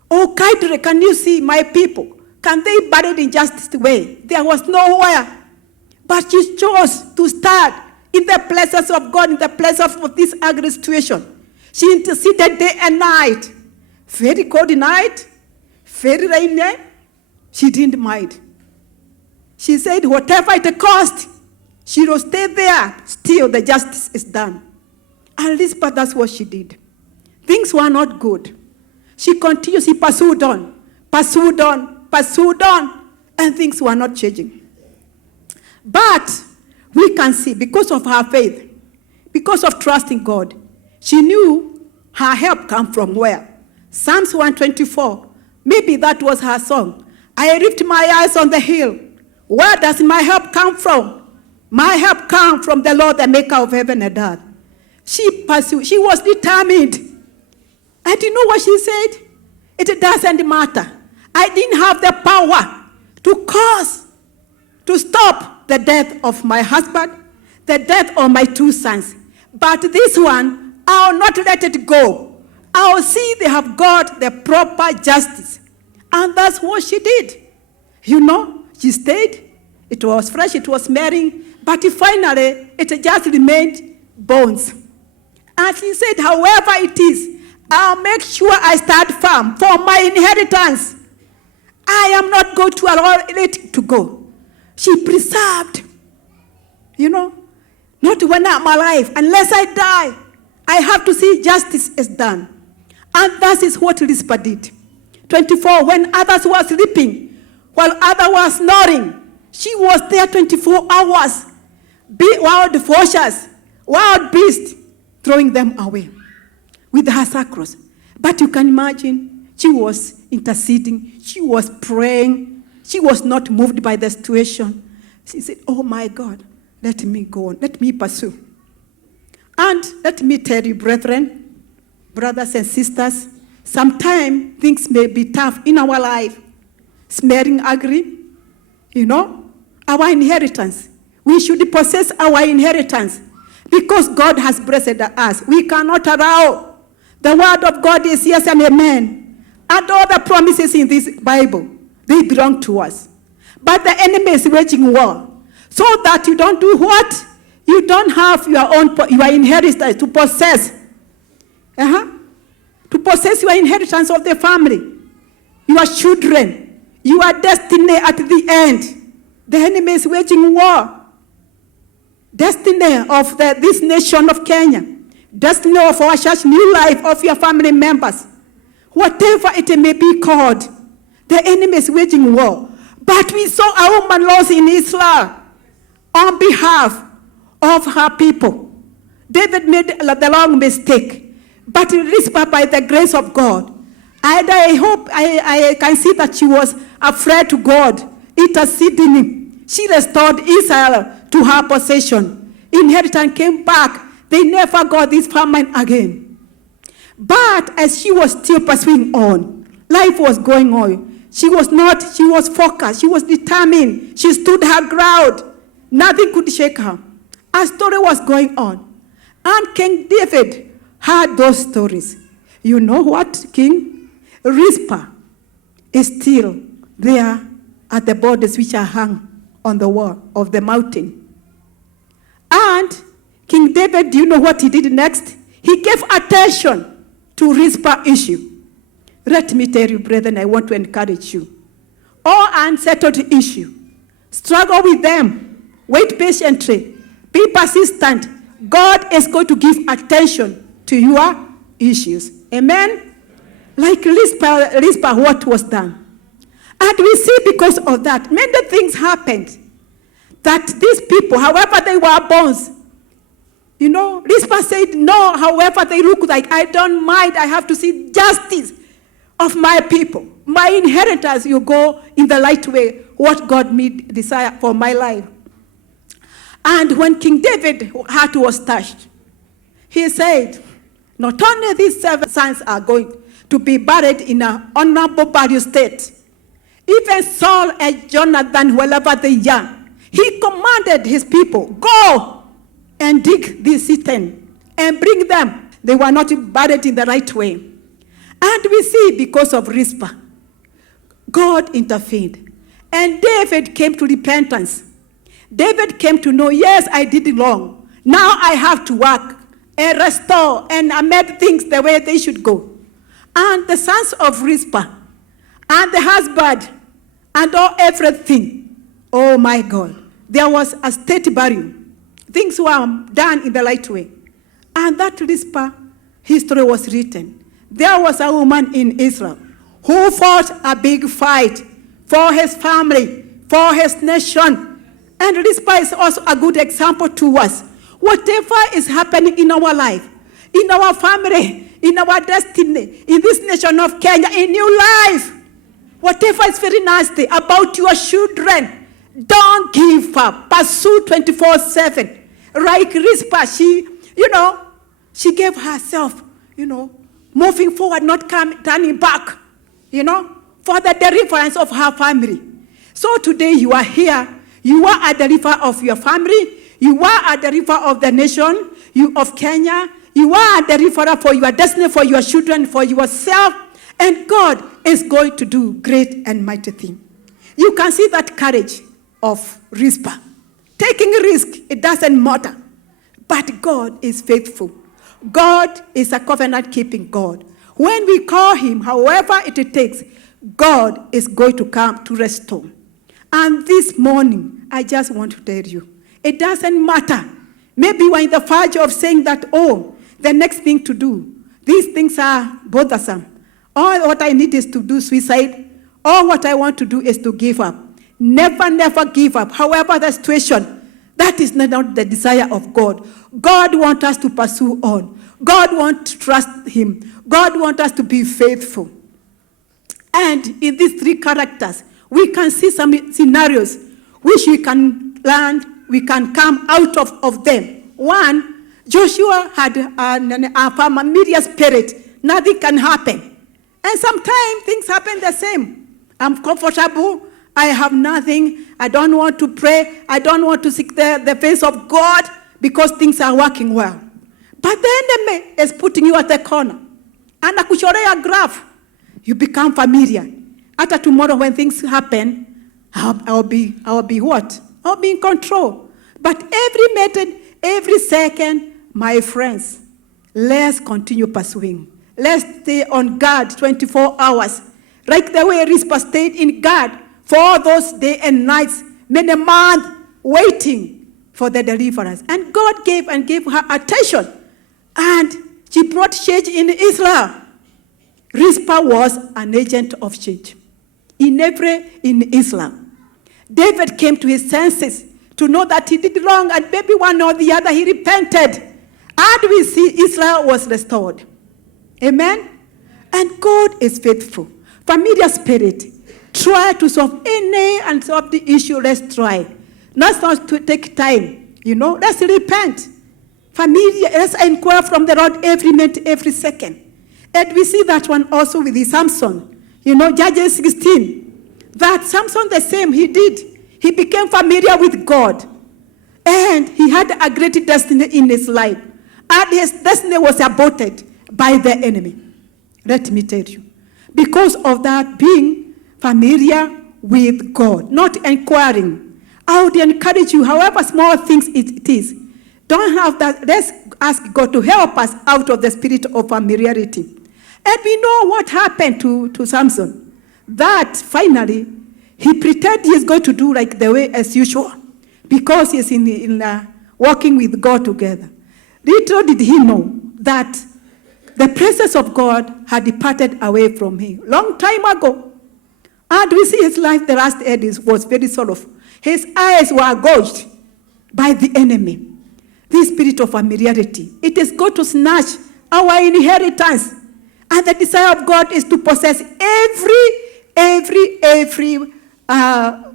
oh, Kaidre, can you see my people? Can they bury it in justice way? There was nowhere. But she chose to start in the places of God, in the place of this ugly situation. She interceded day and night. Very cold night, very rainy. She didn't mind. She said, whatever it cost, she will stay there. Still, the justice is done. And Rizpah, that's what she did. Things were not good. She continued, she pursued on, and things were not changing. But we can see, because of her faith, because of trusting God, she knew her help come from where? Psalms 124, maybe that was her song. I lift my eyes on the hill. Where does my help come from? My help comes from the Lord, the maker of heaven and earth. She pursued, she was determined. And you know what she said? It doesn't matter. I didn't have the power to stop the death of my husband, the death of my 2 sons. But this one, I will not let it go. I will see they have got the proper justice. And that's what she did. You know, she stayed. It was fresh, it was smelling, but finally, it just remained bones. And she said, however it is, I'll make sure I stand firm for my inheritance. I am not going to allow it to go. She preserved, you know, not when I'm alive. Unless I die, I have to see justice is done. And that is what Rizpah did. 24, when others were sleeping, while others were snoring, she was there 24 hours. Wild Phoshas, wild beasts, throwing them away with her sacros. But you can imagine, she was interceding, she was praying, she was not moved by the situation. She said, oh my God, let me go on, let me pursue. And let me tell you, brethren, brothers and sisters, sometimes things may be tough in our life, smelling ugly, you know, our inheritance. We should possess our inheritance because God has blessed us. We cannot allow. The word of God is yes and amen. And all the promises in this Bible, they belong to us. But the enemy is waging war so that you don't do what? You don't have your inheritance to possess. To possess your inheritance of the family, your children, your destiny at the end. The enemy is waging war. Destiny of this nation of Kenya. Destiny of our church, new life of your family members. Whatever it may be called, the enemy is waging war. But we saw a woman lost in Israel on behalf of her people. David made the wrong mistake. But Rizpah, by the grace of God, I hope I can see that she was afraid to God, interceding him. She restored Israel to her possession. Inheritance came back. They never got this famine again. But as she was still pursuing on, life was going on. She was focused. She was determined. She stood her ground. Nothing could shake her. A story was going on. And King David heard those stories. You know what, King? Rizpah is still there at the borders which are hung on the wall of the mountain. And King David, do you know what he did next? He gave attention to Rizpah issue. Let me tell you, brethren, I want to encourage you. All unsettled issue, struggle with them, wait patiently, be persistent. God is going to give attention to your issues. Amen? Like Rizpah, what was done? And we see because of that, many things happened. That these people, however they were bones, you know, Rizpah said, no, however they look like, I don't mind, I have to see justice of my people. My inheritance, you go in the right way, what God desire for my life. And when King David heart was touched, he said, not only these 7 sons are going to be buried in an honorable burial state, even Saul and Jonathan, wherever they are, he commanded his people, go and dig this cistern and bring them. They were not buried in the right way. And we see because of Rizpah, God intervened. And David came to repentance. David came to know, yes, I did wrong. Now I have to work and restore, and I made things the way they should go. And the sons of Rizpah, and the husband, and everything, oh my God, there was a state burial. Things were done in the right way. And that Rizpah history was written. There was a woman in Israel who fought a big fight for his family, for his nation. And Rizpah is also a good example to us. Whatever is happening in our life, in our family, in our destiny, in this nation of Kenya, in your life, whatever is very nasty about your children, don't give up. Pursue 24/7. Like Rizpah, she gave herself, moving forward, not turning back, for the deliverance of her family. So today you are here. You are a deliverer of your family. You are a deliverer of the nation of Kenya. You are a deliverer for your destiny, for your children, for yourself. And God is going to do great and mighty things. You can see that courage of Rizpah. Taking a risk, it doesn't matter. But God is faithful. God is a covenant-keeping God. When we call him, however it takes, God is going to come to restore. And this morning, I just want to tell you, it doesn't matter. Maybe we're in the verge of saying that, the next thing to do, these things are bothersome. All what I need is to do suicide. All what I want to do is to give up. Never, never give up. However the situation, that is not the desire of God. God wants us to pursue on. God wants to trust him. God wants us to be faithful. And in these 3 characters, we can see some scenarios which we can learn, we can come out of them. 1, Joshua had a familiar spirit. Nothing can happen. And sometimes things happen the same. I'm comfortable. I have nothing. I don't want to pray. I don't want to seek the face of God because things are working well. But the enemy is putting you at the corner. And akuchorea a graph. You become familiar. After tomorrow when things happen, I'll be what? I'll be in control. But every minute, every second, my friends, let's continue pursuing. Let's stay on guard 24 hours. Like the way Rizpah stayed in guard for those days and nights, many months, waiting for the deliverance. And God gave her attention. And she brought change in Israel. Rizpah was an agent of change in Israel. David came to his senses to know that he did wrong, and maybe one or the other he repented. And we see Israel was restored. Amen? And God is faithful. Familiar spirit. Try to solve any and solve the issue. Let's try. Not to take time. Let's repent. Familiar, let's inquire from the Lord every minute, every second. And we see that one also with the Samson. Judges 16. That Samson the same, he did. He became familiar with God. And he had a great destiny in his life. And his destiny was aborted by the enemy. Let me tell you. Because of that, being familiar with God, not inquiring. I would encourage you, however small things it is, don't have that. Let's ask God to help us out of the spirit of familiarity. And we know what happened to Samson. That finally, he pretended he is going to do like the way as usual, because he's walking with God together. Little did he know that the presence of God had departed away from him long time ago. And we see his life, the last end was very sorrowful. His eyes were gouged by the enemy. This spirit of familiarity, it is going to snatch our inheritance. And the desire of God is to possess every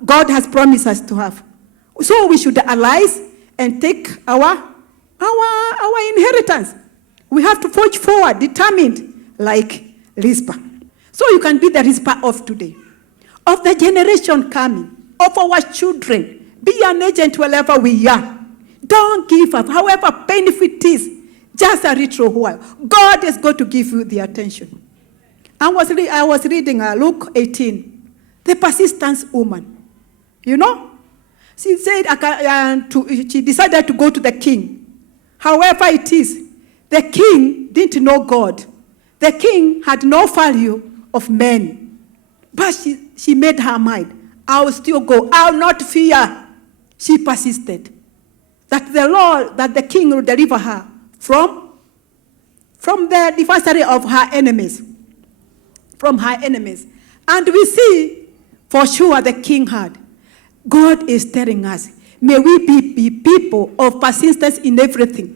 God has promised us to have. So we should arise and take our inheritance. We have to forge forward, determined, like Rizpah. So you can be the Rizpah of today, of the generation coming, of our children. Be an agent wherever we are. Don't give up, however painful it is. Just a little while. God is going to give you the attention. I was reading Luke 18, the persistence woman. You know? She said she decided to go to the king. However it is, the king didn't know God. The king had no value of men. But she made her mind, I will still go. I will not fear. She persisted. That the Lord, that the king will deliver her from the adversary of her enemies. From her enemies. And we see, for sure, the king had. God is telling us, may we be people of persistence in everything.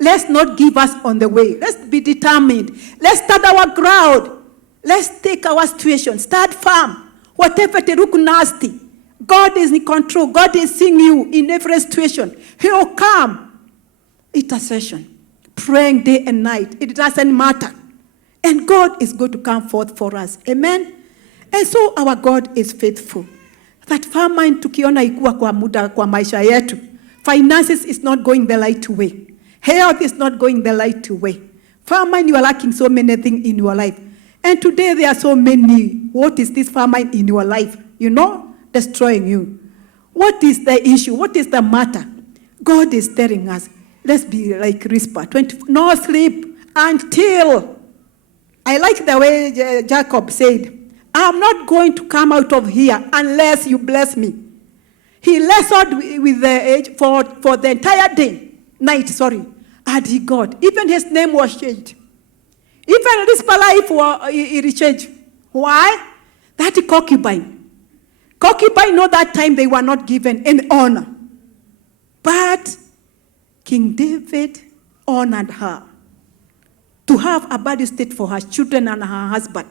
Let's not give us on the way. Let's be determined. Let's stand our ground. Let's take our situation. Start firm. Whatever it look nasty, God is in control. God is seeing you in every situation. He will come. Intercession. Praying day and night. It doesn't matter. And God is going to come forth for us. Amen? And so our God is faithful. That famine tukiona ikuwa kwa muda kwa maisha yetu. Finances is not going the right way. Health is not going the right way. Famine, you are lacking so many things in your life. And today there are so many. What is this famine in your life? You know, destroying you. What is the issue? What is the matter? God is telling us, let's be like Rizpah. No sleep until. I like the way Jacob said, I'm not going to come out of here unless you bless me. He wrestled with the age for the entire night, and he got. Even his name was changed. Even Rizpah's life it changed. Why? That concubine. Concubine, know that time they were not given any honor. But King David honored her to have a body state for her children and her husband.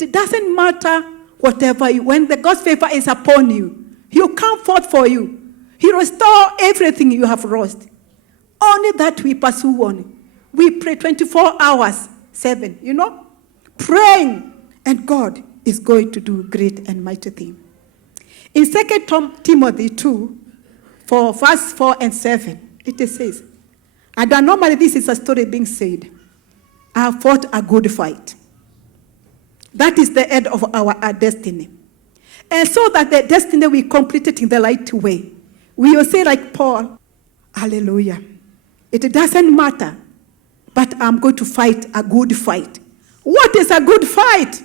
It doesn't matter whatever when the God's favor is upon you, He'll come forth for you. He'll restore everything you have lost. Only that we pursue on. We pray 24 hours, 7, you know, praying, and God is going to do great and mighty things. In 2 Timothy 2, for verse 4 and 7, it says, and normally this is a story being said, I have fought a good fight. That is the end of our destiny. And so that the destiny we complete it in the right way. We will say like Paul, hallelujah. It doesn't matter, but I'm going to fight a good fight. What is a good fight?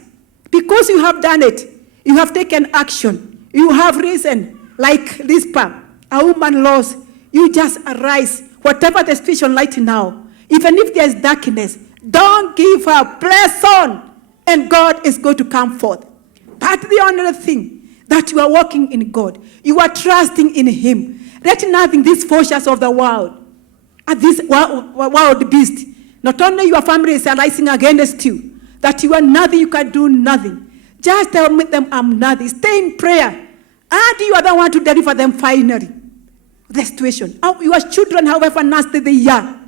Because you have done it. You have taken action. You have risen like Rizpah, a woman lost. You just arise. Whatever the situation right now, even if there's darkness, don't give up. Press on. And God is going to come forth. But the only thing that you are walking in God, you are trusting in Him. Let nothing, these forces of the world, and this wild beast, not only your family is rising against you, that you are nothing, you can do nothing. Just tell them I'm nothing. Stay in prayer. And you are the one to deliver them finally. The situation. Your children, however nasty they are,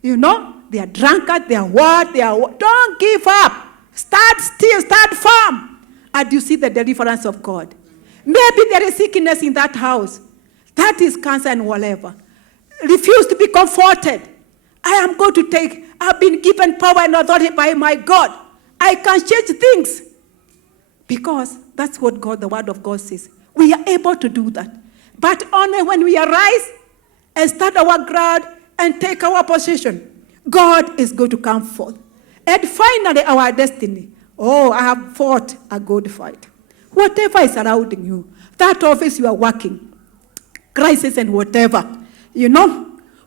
you know, they are drunkards, they are what, don't give up. Start still, start firm. And you see the deliverance of God. Maybe there is sickness in that house. That is cancer and whatever. Refuse to be comforted. I am going to I've been given power and authority by my God. I can change things. Because that's what God, the word of God says. We are able to do that. But only when we arise and start our ground and take our position, God is going to come forth. And finally, our destiny. Oh, I have fought a good fight. Whatever is surrounding you, that office you are working, crisis and whatever,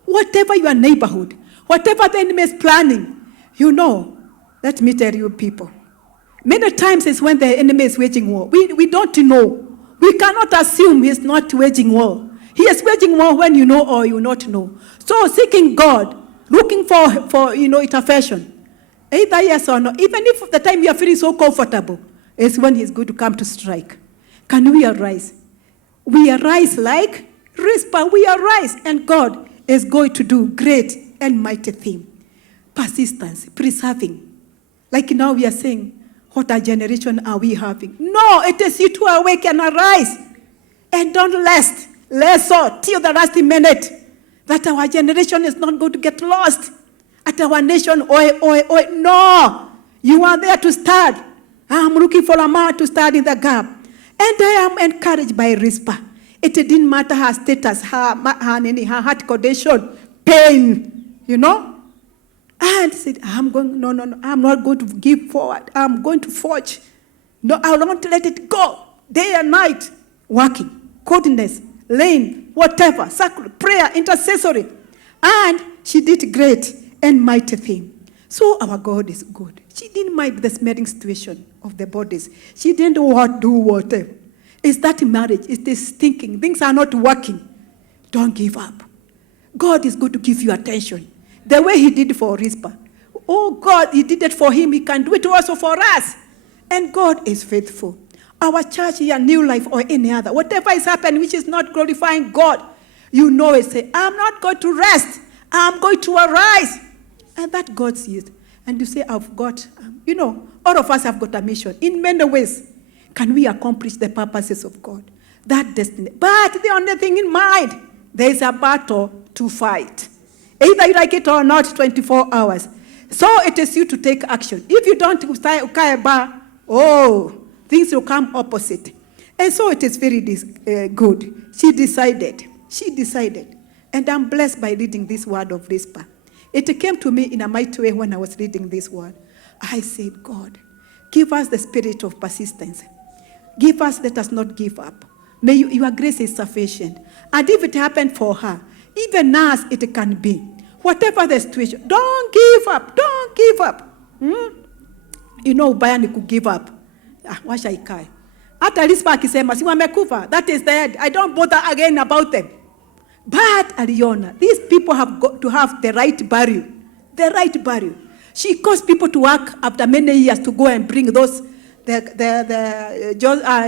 whatever your neighborhood, whatever the enemy is planning, let me tell you people, many times it's when the enemy is waging war. We don't know. We cannot assume he's not waging war. He is waging war when you know or you not know. So seeking God, looking for intervention, either yes or no, even if the time you are feeling so comfortable, is when he's going to come to strike. Can we arise? We arise like Rizpah. We arise, and God is going to do great and mighty thing. Persistence, preserving. Like now we are saying, what a generation are we having? No, it is you to awake and arise. And don't rest so till the last minute. That our generation is not going to get lost. At our nation, no. You are there to start. I'm looking for a man to stand in the gap. And I am encouraged by Rizpah. It didn't matter her status, her heart condition, pain, And said, I'm not going to give forward. I'm going to forge. No, I will not let it go. Day and night, working, goodness, laying, whatever, prayer, intercessory. And she did great and mighty thing. So our God is good. She didn't mind the smelling situation of the bodies. She didn't do whatever. It's that marriage. It's this thinking. Things are not working. Don't give up. God is going to give you attention. The way he did for Rizpah. Oh God, he did it for him. He can do it also for us. And God is faithful. Our church here, New Life or any other, whatever is happening which is not glorifying God, it say, I'm not going to rest. I'm going to arise. And that God sees. And you say, I've got, all of us have got a mission. In many ways, can we accomplish the purposes of God? That destiny. But the only thing in mind, there is a battle to fight. Either you like it or not, 24 hours. So it is you to take action. If you don't, things will come opposite. And so it is very good. She decided. And I'm blessed by reading this word of Rizpah. It came to me in a mighty way when I was reading this word. I said, God, give us the spirit of persistence. Give us, let us not give up. May your grace is sufficient. And if it happened for her, even us it can be. Whatever the situation, don't give up. Don't give up. Bayani could give up. Washa ikai. Hata Rizpah akisema, si wamekufa, that is the end. I don't bother again about them. But Ariona, these people have got to have the right burial. The right burial. She caused people to work after many years to go and bring those,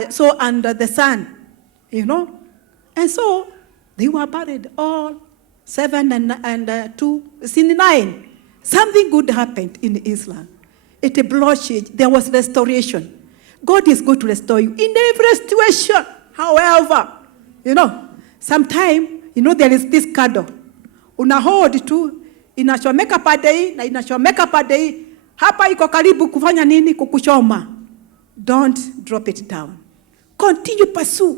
so under the sun, And so they were buried all 7 and 2, 9. Something good happened in Islam. It bloodshed. There was restoration. God is going to restore you in every situation. However, sometimes, there is this candle. Unahold tu, inachomeka pade na inachomeka pade. Hapa iko karibu kufanya nini? Kukuchoma. Don't drop it down. Continue, pursue.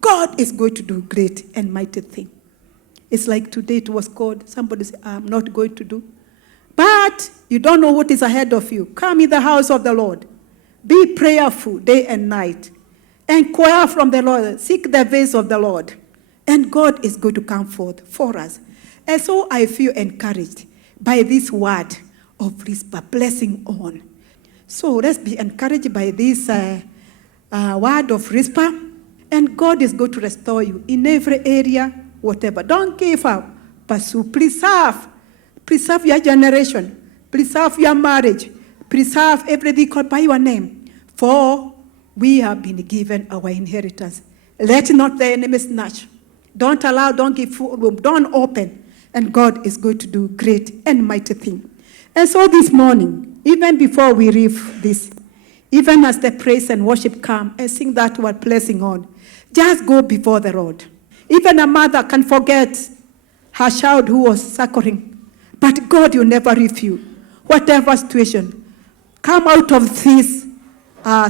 God is going to do great and mighty thing. It's like today it was called, somebody said, I'm not going to do. But you don't know what is ahead of you. Come in the house of the Lord. Be prayerful day and night. Inquire from the Lord. Seek the face of the Lord. And God is going to come forth for us. And so I feel encouraged by this word of Rizpah, blessing on. So let's be encouraged by this word of Rizpah. And God is going to restore you in every area, whatever. Don't give up. Pursue. Preserve. Preserve your generation. Preserve your marriage. Preserve everything called by your name. For we have been given our inheritance. Let not the enemy snatch. Don't allow, don't give full room, don't open. And God is going to do great and mighty thing. And so this morning, even before we read this, even as the praise and worship come and sing that word blessing on, just go before the Lord. Even a mother can forget her child who was suffering. But God will never leave you. Whatever situation, come out of this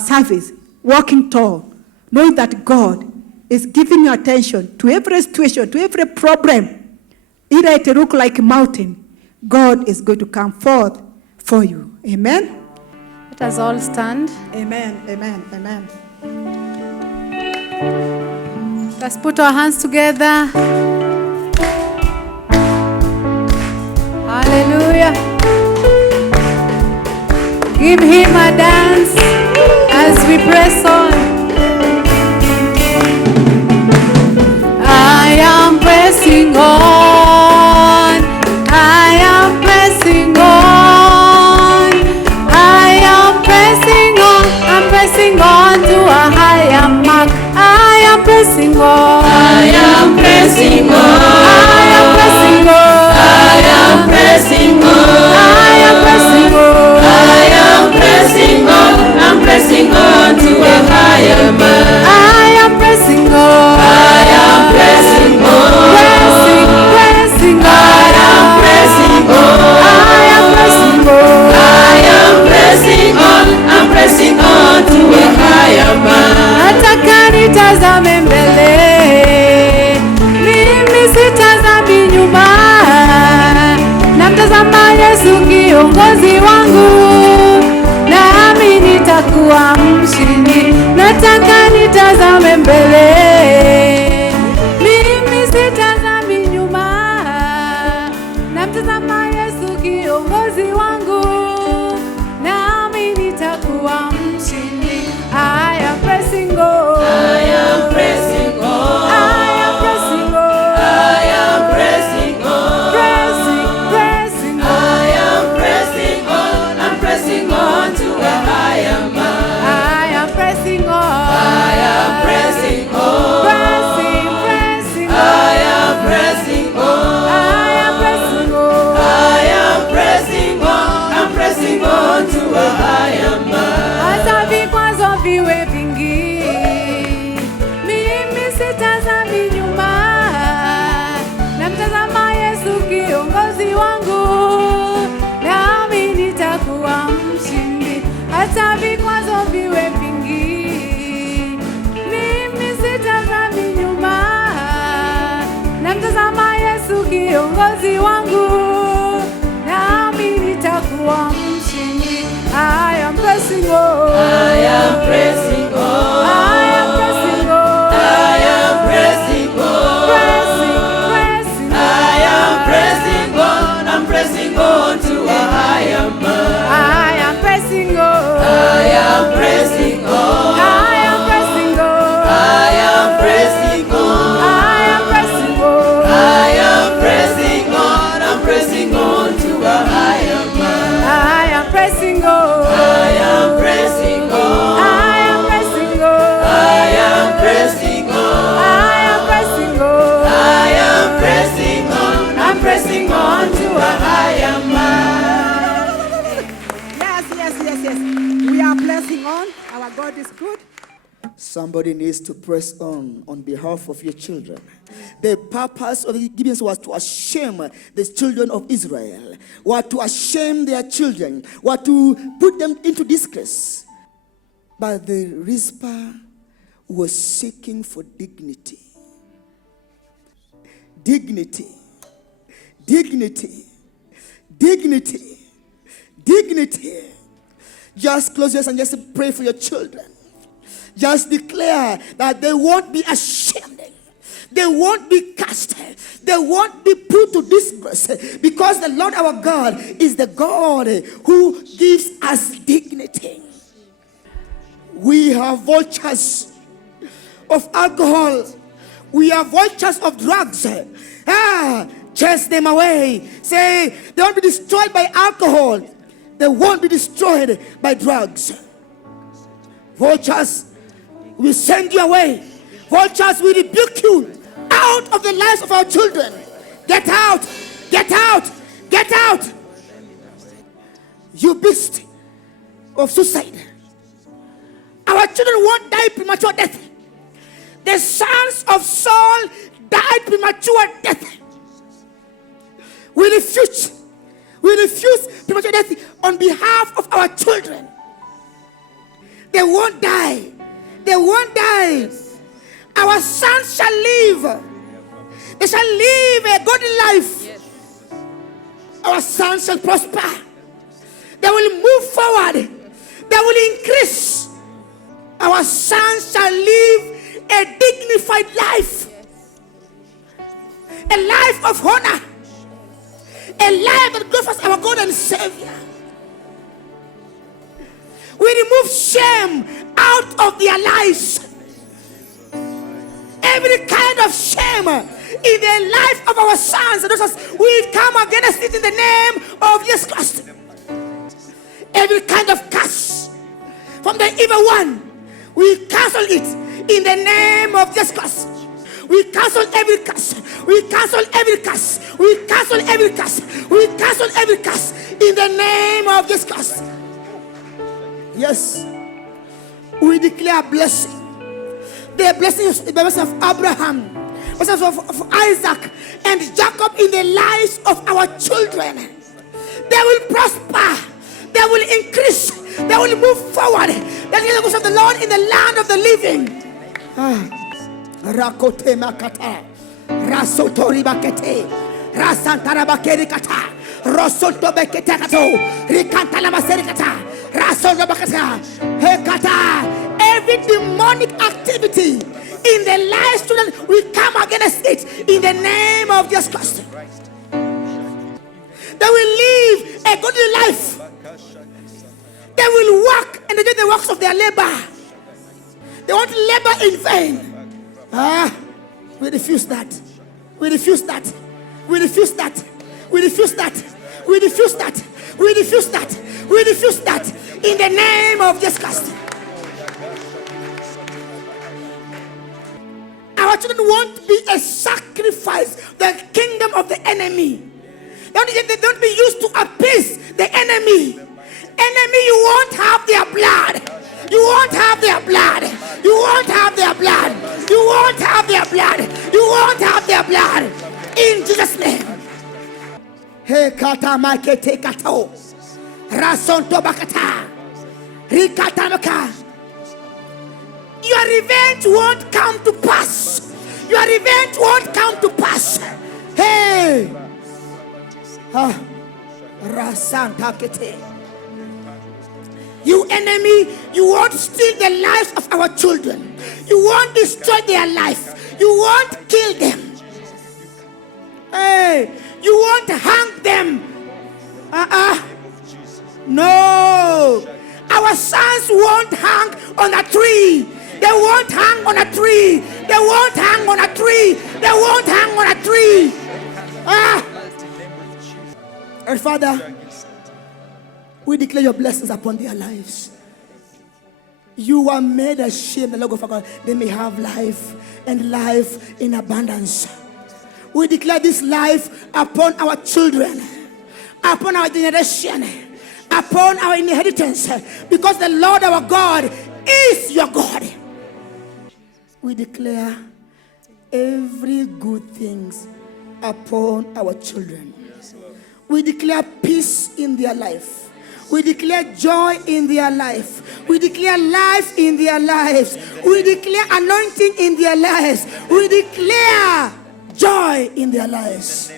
service walking tall, knowing that God is giving you attention to every situation, to every problem. Either it look like a mountain, God is going to come forth for you. Amen? Let us all stand. Amen, amen, amen. Let's put our hands together. Hallelujah. Give him a dance as we press on. I am pressing on. I am pressing on. I am pressing on. I'm pressing on to a higher mark. I am pressing on. I am pressing on. I am pressing on. I am pressing on. I am pressing on. I am pressing on. I'm pressing on to a higher mark. I am pressing on. I am pressing on. Pressing on. I am pressing on. I am pressing on. I am pressing on. I'm pressing on to a higher mark. Nataka nitazame mbele, mimi sitazami nyuma. Namtazama Yesu kiongozi wangu, nami nitakuwa mshindi. Nataka nitazame mbele, mimi sitazami nyuma. Namtazama Yesu kiongozi wangu, nami nitakuwa mshindi. I am pressing on. I am pressing on. I am pressing on. I am pressing on. Pressing on. I am pressing on. I'm pressing on to a higher mark. I am pressing on. I am pressing on. Pressing on. I am pressing on. I am pressing on. I am pressing on. I'm pressing on to a higher mark. Hata vikwazo viwe vingi, mimi sitazami nyuma. Namtazama Yesu kiongozi wangu, nami nitakuwa mshindi. Hata vikwazo viwe vingi, mimi sitazami nyuma. Namtazama Yesu kiongozi wangu, nami nitakuwa mshindi. I am pressing on. I am pressing on. I am pressing on. I am pressing on. Pressing I am pressing on. I'm pressing on to a higher mark. I am pressing on. I am pressing on. I am pressing on. I am pressing on. I am pressing on. I am pressing on. I'm pressing on to a higher mark. I am pressing on. I am pressing on. I am pressing on. I am pressing on. I am pressing on. I am pressing on. I'm pressing on to a higher mark. Yes, yes, yes, yes. We are blessing on. Our God is good. Somebody needs to press on behalf of your children. The purpose of the Gibeons was to shame the children of Israel, was to shame their children, was to put them into disgrace. But the Rizpah was seeking for dignity. Dignity. Dignity. Dignity. Dignity. Just close your eyes and just pray for your children. Just declare that they won't be ashamed. They won't be cast. They won't be put to disgrace. Because the Lord our God is the God who gives us dignity. We have vultures of alcohol. We have vultures of drugs. Chase them away. Say they won't be destroyed by alcohol. They won't be destroyed by drugs. Vultures, we send you away. Vultures, we rebuke you out of the lives of our children. Get out, get out, get out. You beast of suicide. Our children won't die premature death. The sons of Saul died premature death. We refuse. We refuse premature death on behalf of our children. They won't die. They won't die. Our sons shall live. They shall live a godly life. Our sons shall prosper. They will move forward. They will increase. Our sons shall live a dignified life. A life of honor. A life that glorifies our God and Savior. We remove shame out of their lives. Every kind of shame in the life of our sons and daughters, we come against it in the name of Jesus Christ. Every kind of curse from the evil one, we cancel it in the name of Jesus Christ. We cancel every curse. We cancel every curse. We cancel every curse. We cancel every curse in the name of Jesus Christ. Yes. We declare blessing. The blessings, the blessing of Abraham, blessings of Isaac and Jacob in the lives of our children. They will prosper. They will increase. They will move forward. That is the goodness of the Lord in the land of the living. Rakote makata, rasotori bakete, rasantara bakeri kata, rosoto bekete kato, rikanta la maseri kata, rasoto bakata, hekata. Every demonic activity in the lives of children, we come against it in the name of Jesus Christ. They will live a godly life. They will work and they do the works of their labor. They won't labor in vain. We refuse that. We refuse that. We refuse that. We refuse that. We refuse that. We refuse that. We refuse that in the name of Jesus Christ. Our children won't be a sacrifice, the kingdom of the enemy. They don't be used to appease the enemy. Enemy, you won't have their blood. You won't have their blood. You won't have their blood. You won't have their blood. You won't have their blood. In Jesus' name. Hey, kata makete kato. Rasonto bakata. Rikata maka. Your revenge won't come to pass. Your revenge won't come to pass. Hey. Rasanta kete. You enemy, you won't steal the lives of our children. You won't destroy their life. You won't kill them. Hey, you won't hang them. No. Our sons won't hang on a tree. They won't hang on a tree. They won't hang on a tree. They won't hang on a tree. And Father, we declare your blessings upon their lives. You are made ashamed, the Lord of God, they may have life and life in abundance. We declare this life upon our children, upon our generation, upon our inheritance, because the Lord our God is your God. We declare every good things upon our children. We declare peace in their life. We declare joy in their life. We declare life in their lives. We declare anointing in their lives. We declare joy in their lives.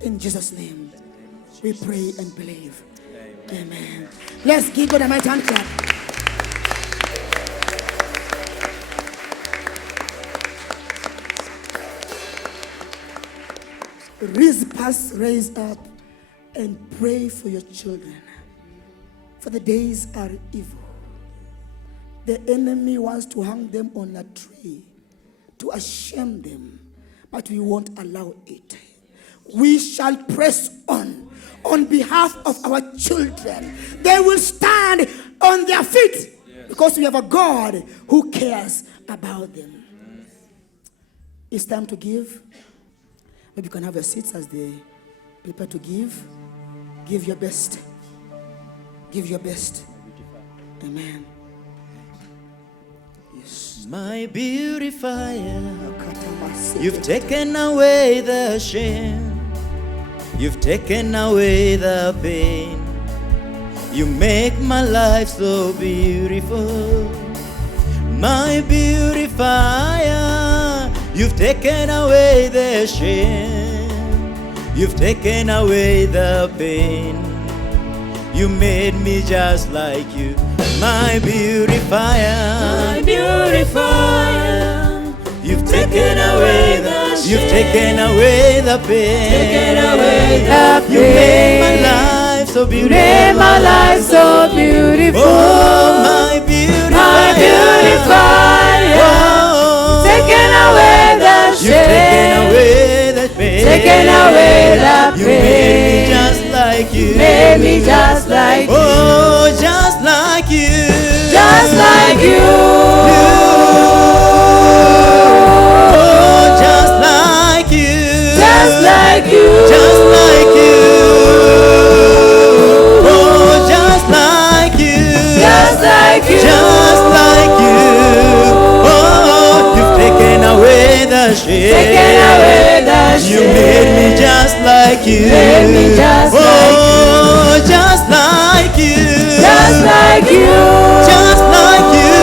In Jesus' name, we pray and believe. Amen. Let's give God a mighty hand clap. Raise up and pray for your children, for the days are evil. The enemy wants to hang them on a tree to shame them, but we won't allow it. We shall press on behalf of our children. They will stand on their feet because we have a God who cares about them. It's time to give. Maybe you can have your seats as they prepare to give. Give your best. Give your best. Amen. Yes. My beautifier, you've taken away the shame. You've taken away the pain. You make my life so beautiful. My beautifier, you've taken away the shame. You've taken away the pain. You made me just like you. My beautifier, My beautifier, you've taken away the shame. You've taken away the pain. taken away the You made my pain. life so beautiful. Made my life so beautiful. Oh, my beautifier. My beautifier, Oh, taken away the you've taken shame. away the pain. Taken away the You made me pain. just like you. Made me just like you. Oh, just like you. Just like you. Oh, just like you. Just like you. Just like you. Oh, just like you. Just like you. Just like you. Oh, you've taken away the shame. Taken away the You made me shame. just like you. Made me just oh, like you. just like you. Just like you. Just like you.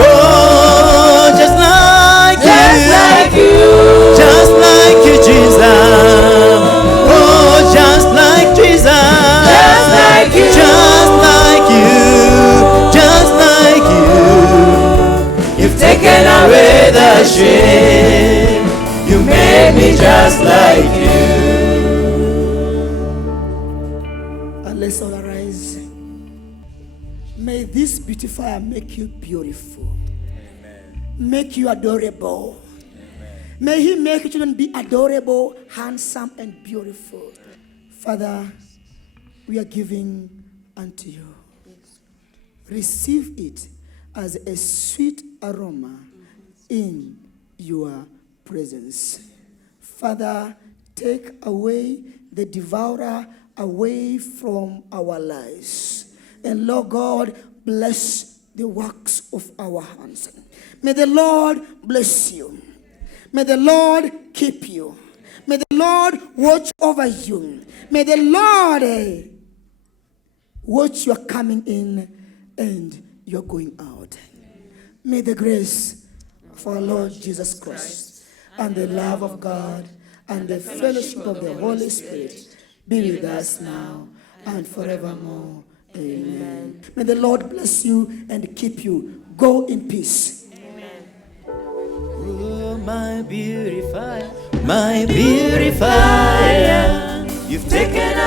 Oh, just like you. Just like you. Just like you, Jesus. Oh, just like Jesus. Just like you. Just like you. Just like you. You've taken away the shame. You made me just like you. And let's all arise. May this beautifier make you beautiful. Make you adorable. May he make your children be adorable, handsome, and beautiful. Father, we are giving unto you. Receive it as a sweet aroma in your presence. Father, take away the devourer away from our lives. And Lord God, bless the works of our hands. May the Lord bless you. May the Lord keep you. May the Lord watch over you. May the Lord watch your coming in and your going out. May the grace of our Lord Jesus Christ and the love of God and the fellowship of the Holy Spirit be with us now and forevermore. Amen. May the Lord bless you and keep you. Go in peace. Oh, my beautifier, you've taken